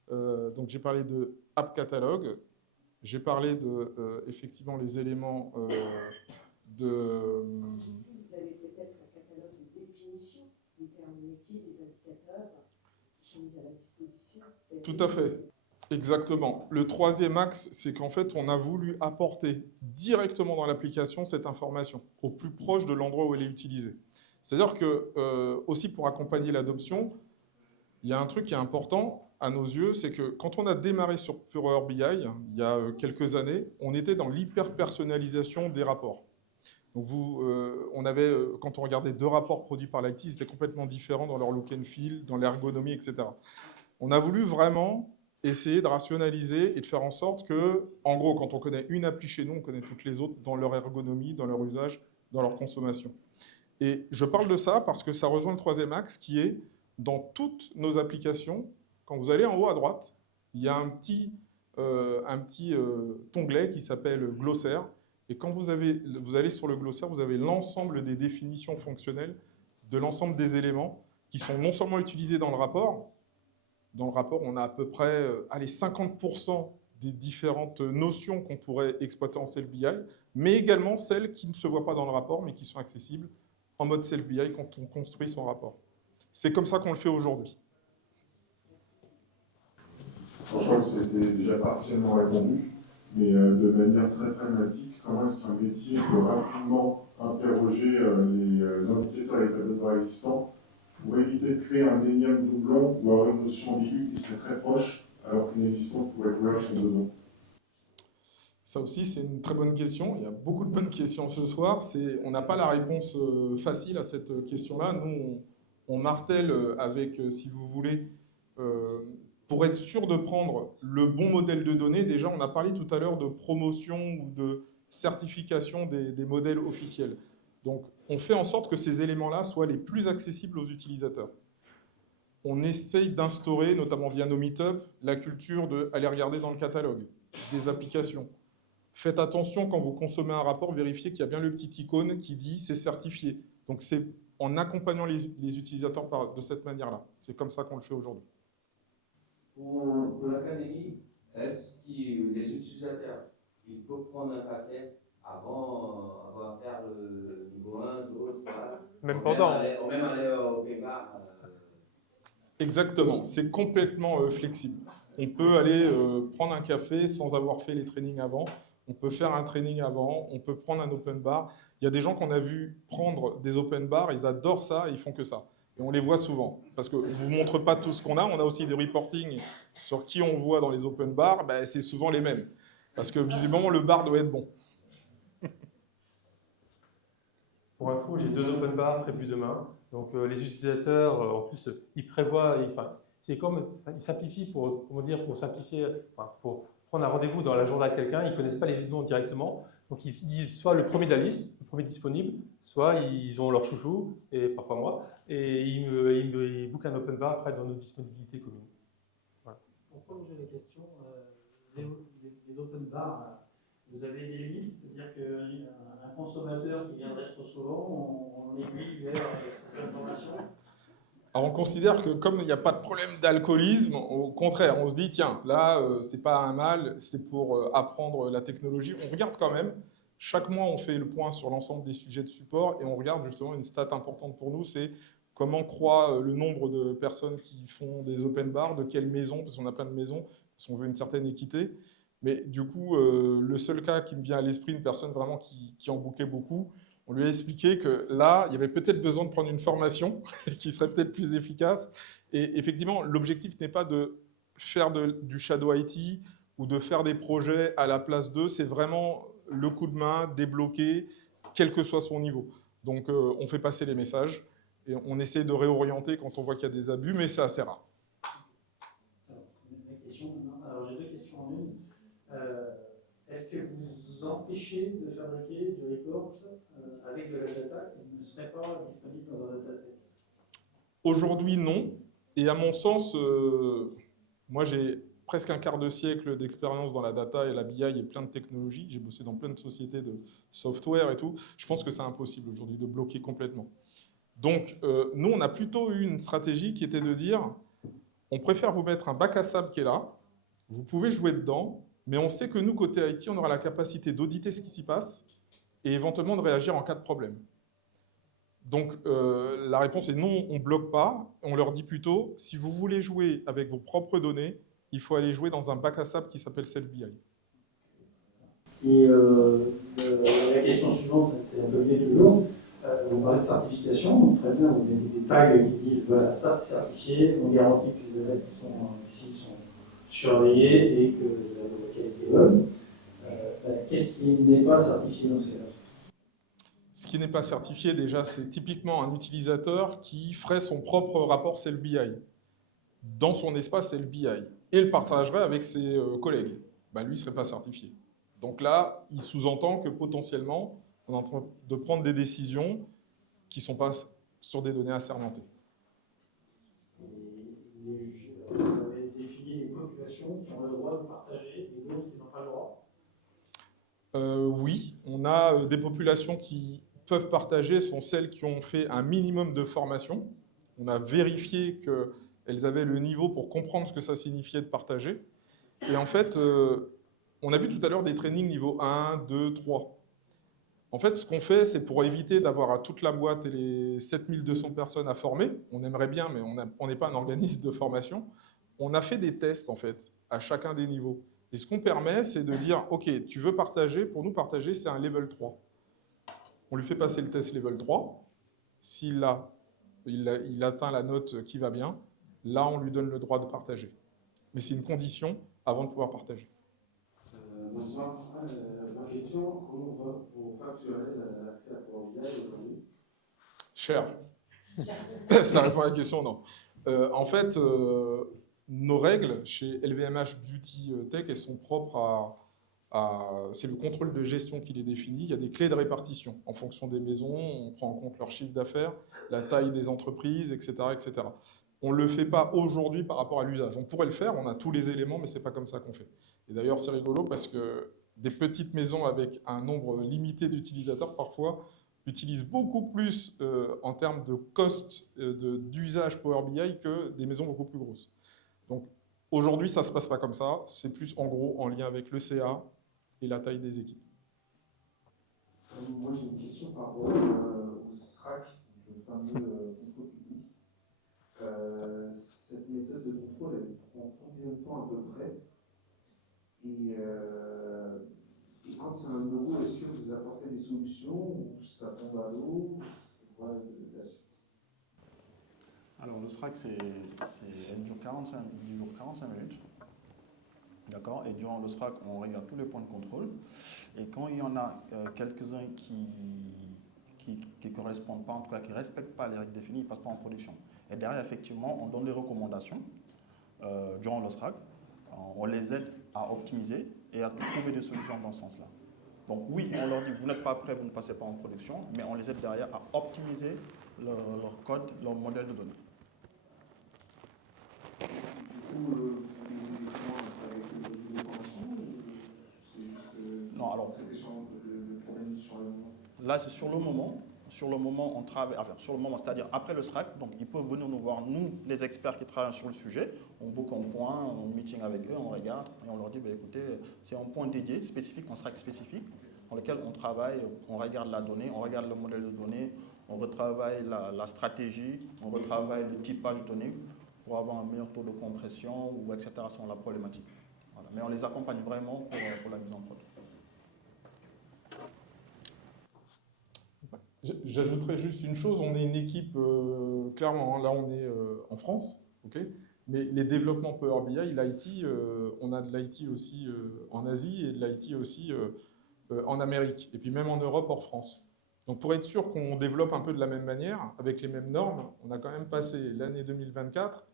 Donc, j'ai parlé de App Catalogue. J'ai parlé de, effectivement, les éléments de... Vous avez peut-être un catalogue de définition des termes métiers, des indicateurs qui sont mis à la disposition. Tout à fait. Exactement. Le 3e axe, c'est qu'en fait, on a voulu apporter directement dans l'application cette information, au plus proche de l'endroit où elle est utilisée. C'est-à-dire que, aussi pour accompagner l'adoption, il y a un truc qui est important à nos yeux, c'est que quand on a démarré sur Power BI, il y a quelques années, on était dans l'hyper-personnalisation des rapports. Donc on avait, quand on regardait 2 rapports produits par l'IT, ils étaient complètement différents dans leur look and feel, dans l'ergonomie, etc. On a voulu vraiment essayer de rationaliser et de faire en sorte que, en gros, quand on connaît une appli chez nous, on connaît toutes les autres dans leur ergonomie, dans leur usage, dans leur consommation. Et je parle de ça parce que ça rejoint le 3e axe qui est, dans toutes nos applications, quand vous allez en haut à droite, il y a un petit onglet qui s'appelle glossaire. Et quand vous allez sur le glossaire, vous avez l'ensemble des définitions fonctionnelles de l'ensemble des éléments qui sont non seulement utilisés dans le rapport. Dans le rapport, on a à peu près 50% des différentes notions qu'on pourrait exploiter en Self-BI, mais également celles qui ne se voient pas dans le rapport, mais qui sont accessibles en mode Self-BI quand on construit son rapport. C'est comme ça qu'on le fait aujourd'hui. Franchement, c'était déjà partiellement répondu, mais de manière très pragmatique, comment est-ce qu'un métier peut rapidement interroger les indicateurs et les tableaux de bord existants pour éviter de créer un énième doublon ou avoir une notion ambiguë qui serait très proche, alors qu'une existante pourrait couvrir son besoin? Ça aussi, c'est une très bonne question. Il y a beaucoup de bonnes questions ce soir. On n'a pas la réponse facile à cette question-là. Nous, on martèle avec, si vous voulez, pour être sûr de prendre le bon modèle de données. Déjà, on a parlé tout à l'heure de promotion ou de certification des modèles officiels. Donc, on fait en sorte que ces éléments-là soient les plus accessibles aux utilisateurs. On essaye d'instaurer, notamment via nos meet-up, la culture d'aller regarder dans le catalogue des applications. Faites attention quand vous consommez un rapport, vérifiez qu'il y a bien le petit icône qui dit « c'est certifié ». Donc, c'est en accompagnant les utilisateurs de cette manière-là. C'est comme ça qu'on le fait aujourd'hui. Pour l'académie, est-ce que les utilisateurs ils peuvent prendre un café avant de faire le niveau 1, 2, 3 Même pendant. Ou même aller au bar. Exactement, c'est complètement flexible. On peut aller prendre un café sans avoir fait les trainings avant. On peut faire un training avant, on peut prendre un open bar. Il y a des gens qu'on a vu prendre des open bars, ils adorent ça, ils font que ça. Et on les voit souvent, parce qu'on ne vous montre pas tout ce qu'on a. On a aussi des reportings sur qui on voit dans les open bars. Ben, c'est souvent les mêmes, parce que visiblement, le bar doit être bon. Pour info, j'ai 2 open bars prévus demain. Donc les utilisateurs, en plus, ils prévoient, c'est comme, ils simplifient pour, comment dire, pour simplifier, pour prendre un rendez-vous dans l'agenda de quelqu'un, ils ne connaissent pas les noms directement. Donc ils disent soit le premier de la liste, le premier disponible, soit ils ont leur chouchou, et parfois moi, et ils bookent un open bar après dans nos disponibilités communes. Voilà. Pour prolonger la question, les open bars, vous avez des limites, c'est-à-dire qu'un consommateur qui viendrait trop souvent, on aiguille vers cette information. Alors on considère que comme il n'y a pas de problème d'alcoolisme, au contraire, on se dit tiens, là, c'est pas un mal, c'est pour apprendre la technologie. On regarde quand même, chaque mois on fait le point sur l'ensemble des sujets de support et on regarde justement une stat importante pour nous, c'est comment croît le nombre de personnes qui font des open bars, de quelles maisons, parce qu'on a plein de maisons, parce qu'on veut une certaine équité. Mais du coup, le seul cas qui me vient à l'esprit, une personne vraiment qui en bookait beaucoup, on lui a expliqué que là, il y avait peut-être besoin de prendre une formation qui serait peut-être plus efficace. Et effectivement, l'objectif n'est pas de faire du shadow IT ou de faire des projets à la place d'eux, c'est vraiment le coup de main, débloquer, quel que soit son niveau. Donc, on fait passer les messages et on essaie de réorienter quand on voit qu'il y a des abus, mais c'est assez rare. Alors, j'ai 2 questions en une. Est-ce que vous empêchez de fabriquer du report avec de la data qui ne serait pas disponible dans un dataset? Aujourd'hui, non. Et à mon sens, moi, j'ai presque un quart de siècle d'expérience dans la data et la BI et plein de technologies. J'ai bossé dans plein de sociétés de software et tout. Je pense que c'est impossible aujourd'hui de bloquer complètement. Donc, nous, on a plutôt eu une stratégie qui était de dire, on préfère vous mettre un bac à sable qui est là, vous pouvez jouer dedans, mais on sait que nous, côté IT, on aura la capacité d'auditer ce qui s'y passe et éventuellement de réagir en cas de problème. Donc, la réponse est non, on ne bloque pas. On leur dit plutôt, si vous voulez jouer avec vos propres données, il faut aller jouer dans un bac à sable qui s'appelle Self-BI. Et la question suivante, c'est un peu lié toujours. Vous parlez de certification, donc très bien, vous avez des tags qui disent voilà, ça c'est certifié, on garantit que les données qui sont ici sont surveillées et que la qualité est bonne. Qu'est-ce qui n'est pas certifié dans ce cas-là? Ce qui n'est pas certifié, déjà, c'est typiquement un utilisateur qui ferait son propre rapport Self-BI dans son espace Self-BI et le partagerait avec ses collègues. Ben, lui ne serait pas certifié. Donc là, il sous-entend que potentiellement, on est en train de prendre des décisions qui ne sont pas sur des données assermentées. Vous avez défini les populations qui ont le droit de partager et d'autres qui n'ont pas le droit? Oui, on a des populations qui peuvent partager, sont celles qui ont fait un minimum de formation. On a vérifié qu'elles avaient le niveau pour comprendre ce que ça signifiait de partager. Et en fait, on a vu tout à l'heure des trainings niveau 1, 2, 3. En fait, ce qu'on fait, c'est pour éviter d'avoir à toute la boîte et les 7200 personnes à former. On aimerait bien, mais on n'est pas un organisme de formation. On a fait des tests, en fait, à chacun des niveaux. Et ce qu'on permet, c'est de dire, OK, tu veux partager, pour nous, partager, c'est un level 3. On lui fait passer le test level 3. S'il il atteint la note qui va bien, là, on lui donne le droit de partager. Mais c'est une condition avant de pouvoir partager. Bonsoir. Ma question, comment vous facturez l'accès à Power BI aujourd'hui? Cher. Ça répond à la question, non. En fait, nos règles chez LVMH Beauty Tech, elles sont propres c'est le contrôle de gestion qui les définit. Il y a des clés de répartition en fonction des maisons, on prend en compte leur chiffre d'affaires, la taille des entreprises, etc., etc. On ne le fait pas aujourd'hui par rapport à l'usage. On pourrait le faire, on a tous les éléments, mais ce n'est pas comme ça qu'on fait. Et d'ailleurs, c'est rigolo parce que des petites maisons avec un nombre limité d'utilisateurs, parfois, utilisent beaucoup plus en termes de cost d'usage Power BI que des maisons beaucoup plus grosses. Donc, aujourd'hui, ça ne se passe pas comme ça. C'est plus, en gros, en lien avec le CA et la taille des équipes. Moi, j'ai une question par rapport au SRAC, le fameux contrôle public. Cette méthode de contrôle, elle prend combien de temps à peu près? Et quand c'est un euro, est-ce que vous apportez des solutions ou ça tombe à l'eau? C'est quoi la suite? Alors, le SRAC, elle dure 45 minutes. D'accord. Et durant le SRAC, on regarde tous les points de contrôle. Et quand il y en a quelques-uns qui qui ne correspondent pas, en tout cas qui ne respectent pas les règles définies, ils ne passent pas en production. Et derrière, effectivement, on donne des recommandations durant le SRAC. On les aide à optimiser et à trouver des solutions dans ce sens-là. Donc oui, on leur dit, vous n'êtes pas prêts, vous ne passez pas en production, mais on les aide derrière à optimiser leur code, leur modèle de données. Du coup, vous les avec le module de formation ou c'est juste non, alors, le problème sur le moment? Là, c'est sur le moment. Sur le moment, on travaille, enfin, sur le moment, c'est-à-dire après le SRAC, donc ils peuvent venir nous voir, nous, les experts qui travaillent sur le sujet, on book un point, on meeting avec eux, on regarde et on leur dit, bah, écoutez, c'est un point dédié, spécifique, un SRAC spécifique, dans lequel on travaille, on regarde la donnée, on regarde le modèle de données, on retravaille la stratégie, on retravaille le typage de données pour avoir un meilleur taux de compression, ou etc. selon la problématique. Voilà. Mais on les accompagne vraiment pour la mise en prod. J'ajouterais juste une chose, on est une équipe, clairement, hein, là on est en France, okay, mais les développements Power BI, l'IT, on a de l'IT aussi en Asie et de l'IT aussi en Amérique, et puis même en Europe, hors France. Donc pour être sûr qu'on développe un peu de la même manière, avec les mêmes normes, on a quand même passé l'année 2024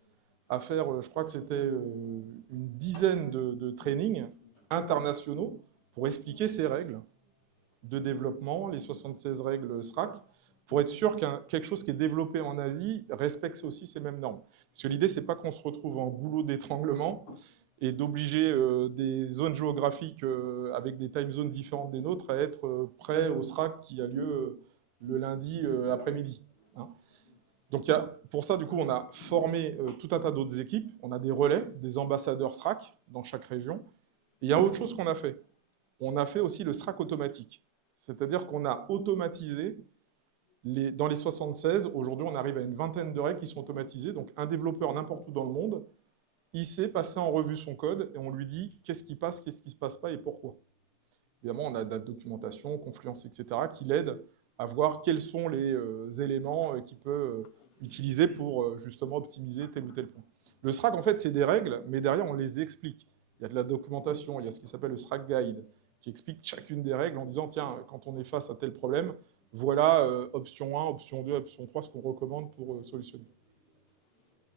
à faire, je crois que c'était une dizaine de trainings internationaux pour expliquer ces règles de développement, les 76 règles SRAC, pour être sûr qu'un quelque chose qui est développé en Asie respecte aussi ces mêmes normes. Parce que l'idée, c'est pas qu'on se retrouve en goulot d'étranglement et d'obliger des zones géographiques avec des time zones différentes des nôtres à être prêts au SRAC qui a lieu le lundi après-midi. Hein. Donc pour ça, du coup, on a formé tout un tas d'autres équipes. On a des relais, des ambassadeurs SRAC dans chaque région. Et il y a autre chose qu'on a fait. On a fait aussi le SRAC automatique. C'est-à-dire qu'on a automatisé, dans les 76, aujourd'hui on arrive à une vingtaine de règles qui sont automatisées, donc un développeur n'importe où dans le monde, il sait passer en revue son code et on lui dit qu'est-ce qui passe, qu'est-ce qui ne se passe pas et pourquoi. Évidemment, on a de la documentation, Confluence, etc., qui l'aide à voir quels sont les éléments qu'il peut utiliser pour justement optimiser tel ou tel point. Le SRAC, en fait, c'est des règles, mais derrière, on les explique. Il y a de la documentation, il y a ce qui s'appelle le SRAC Guide, qui explique chacune des règles en disant, tiens, quand on est face à tel problème, voilà option 1, option 2, option 3, ce qu'on recommande pour solutionner.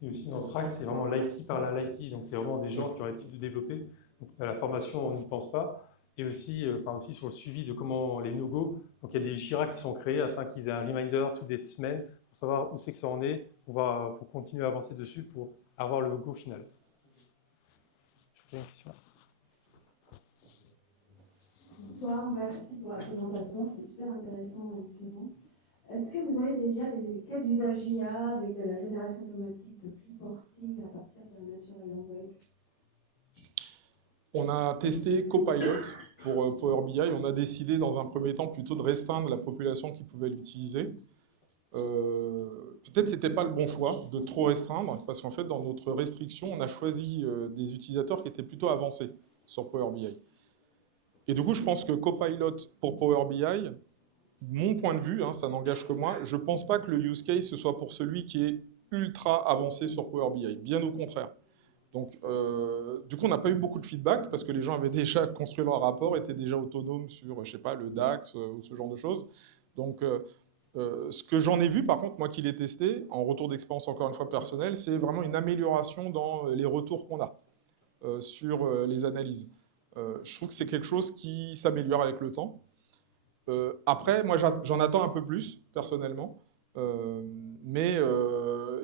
Et aussi dans SRAC, c'est vraiment l'IT par l'IT, donc c'est vraiment des gens qui ont l'habitude de développer. Donc à la formation, on n'y pense pas. Et aussi, aussi sur le suivi de comment les no-go, donc il y a des Jira qui sont créés afin qu'ils aient un reminder toutes les semaines pour savoir où c'est que ça en est, pour continuer à avancer dessus pour avoir le go final. Je une question. Bonsoir, merci pour la présentation, c'est super intéressant et inspirant. Est-ce que vous avez déjà des cas d'usage IA avec de la génération automatique de reporting à partir de la natural language? On a testé Copilot pour Power BI. On a décidé dans un premier temps plutôt de restreindre la population qui pouvait l'utiliser. Peut-être que ce n'était pas le bon choix de trop restreindre, parce qu'en fait, dans notre restriction, on a choisi des utilisateurs qui étaient plutôt avancés sur Power BI. Et du coup, je pense que Copilot pour Power BI, mon point de vue, hein, ça n'engage que moi, je ne pense pas que le use case ce soit pour celui qui est ultra avancé sur Power BI, bien au contraire. Donc, du coup, on n'a pas eu beaucoup de feedback parce que les gens avaient déjà construit leur rapport, étaient déjà autonomes sur, je sais pas, le DAX ou ce genre de choses. Donc, ce que j'en ai vu, par contre, moi qui l'ai testé, en retour d'expérience encore une fois personnelle, c'est vraiment une amélioration dans les retours qu'on a sur les analyses. Je trouve que c'est quelque chose qui s'améliore avec le temps. Après, moi, j'en attends un peu plus, personnellement. Mais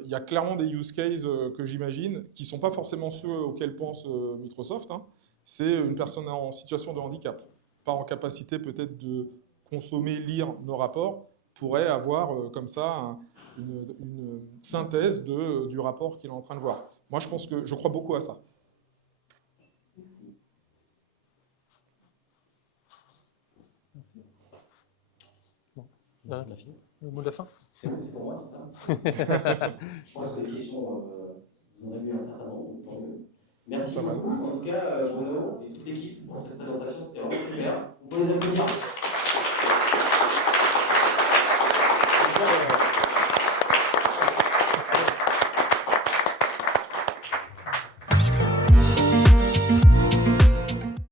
il y a clairement des use cases que j'imagine qui ne sont pas forcément ceux auxquels pense Microsoft. Hein. C'est une personne en situation de handicap, pas en capacité peut-être de consommer, lire nos rapports, pourrait avoir comme ça une synthèse du rapport qu'il est en train de voir. Moi, je crois beaucoup à ça. On a fini. Le mot de la fin? C'est pour moi, c'est ça. Je pense que les questions, vous en avez eu un certain nombre, tant mieux. Merci beaucoup, en tout cas, Bruno et toute l'équipe pour cette présentation, c'était vraiment super. Vous pouvez les applaudir.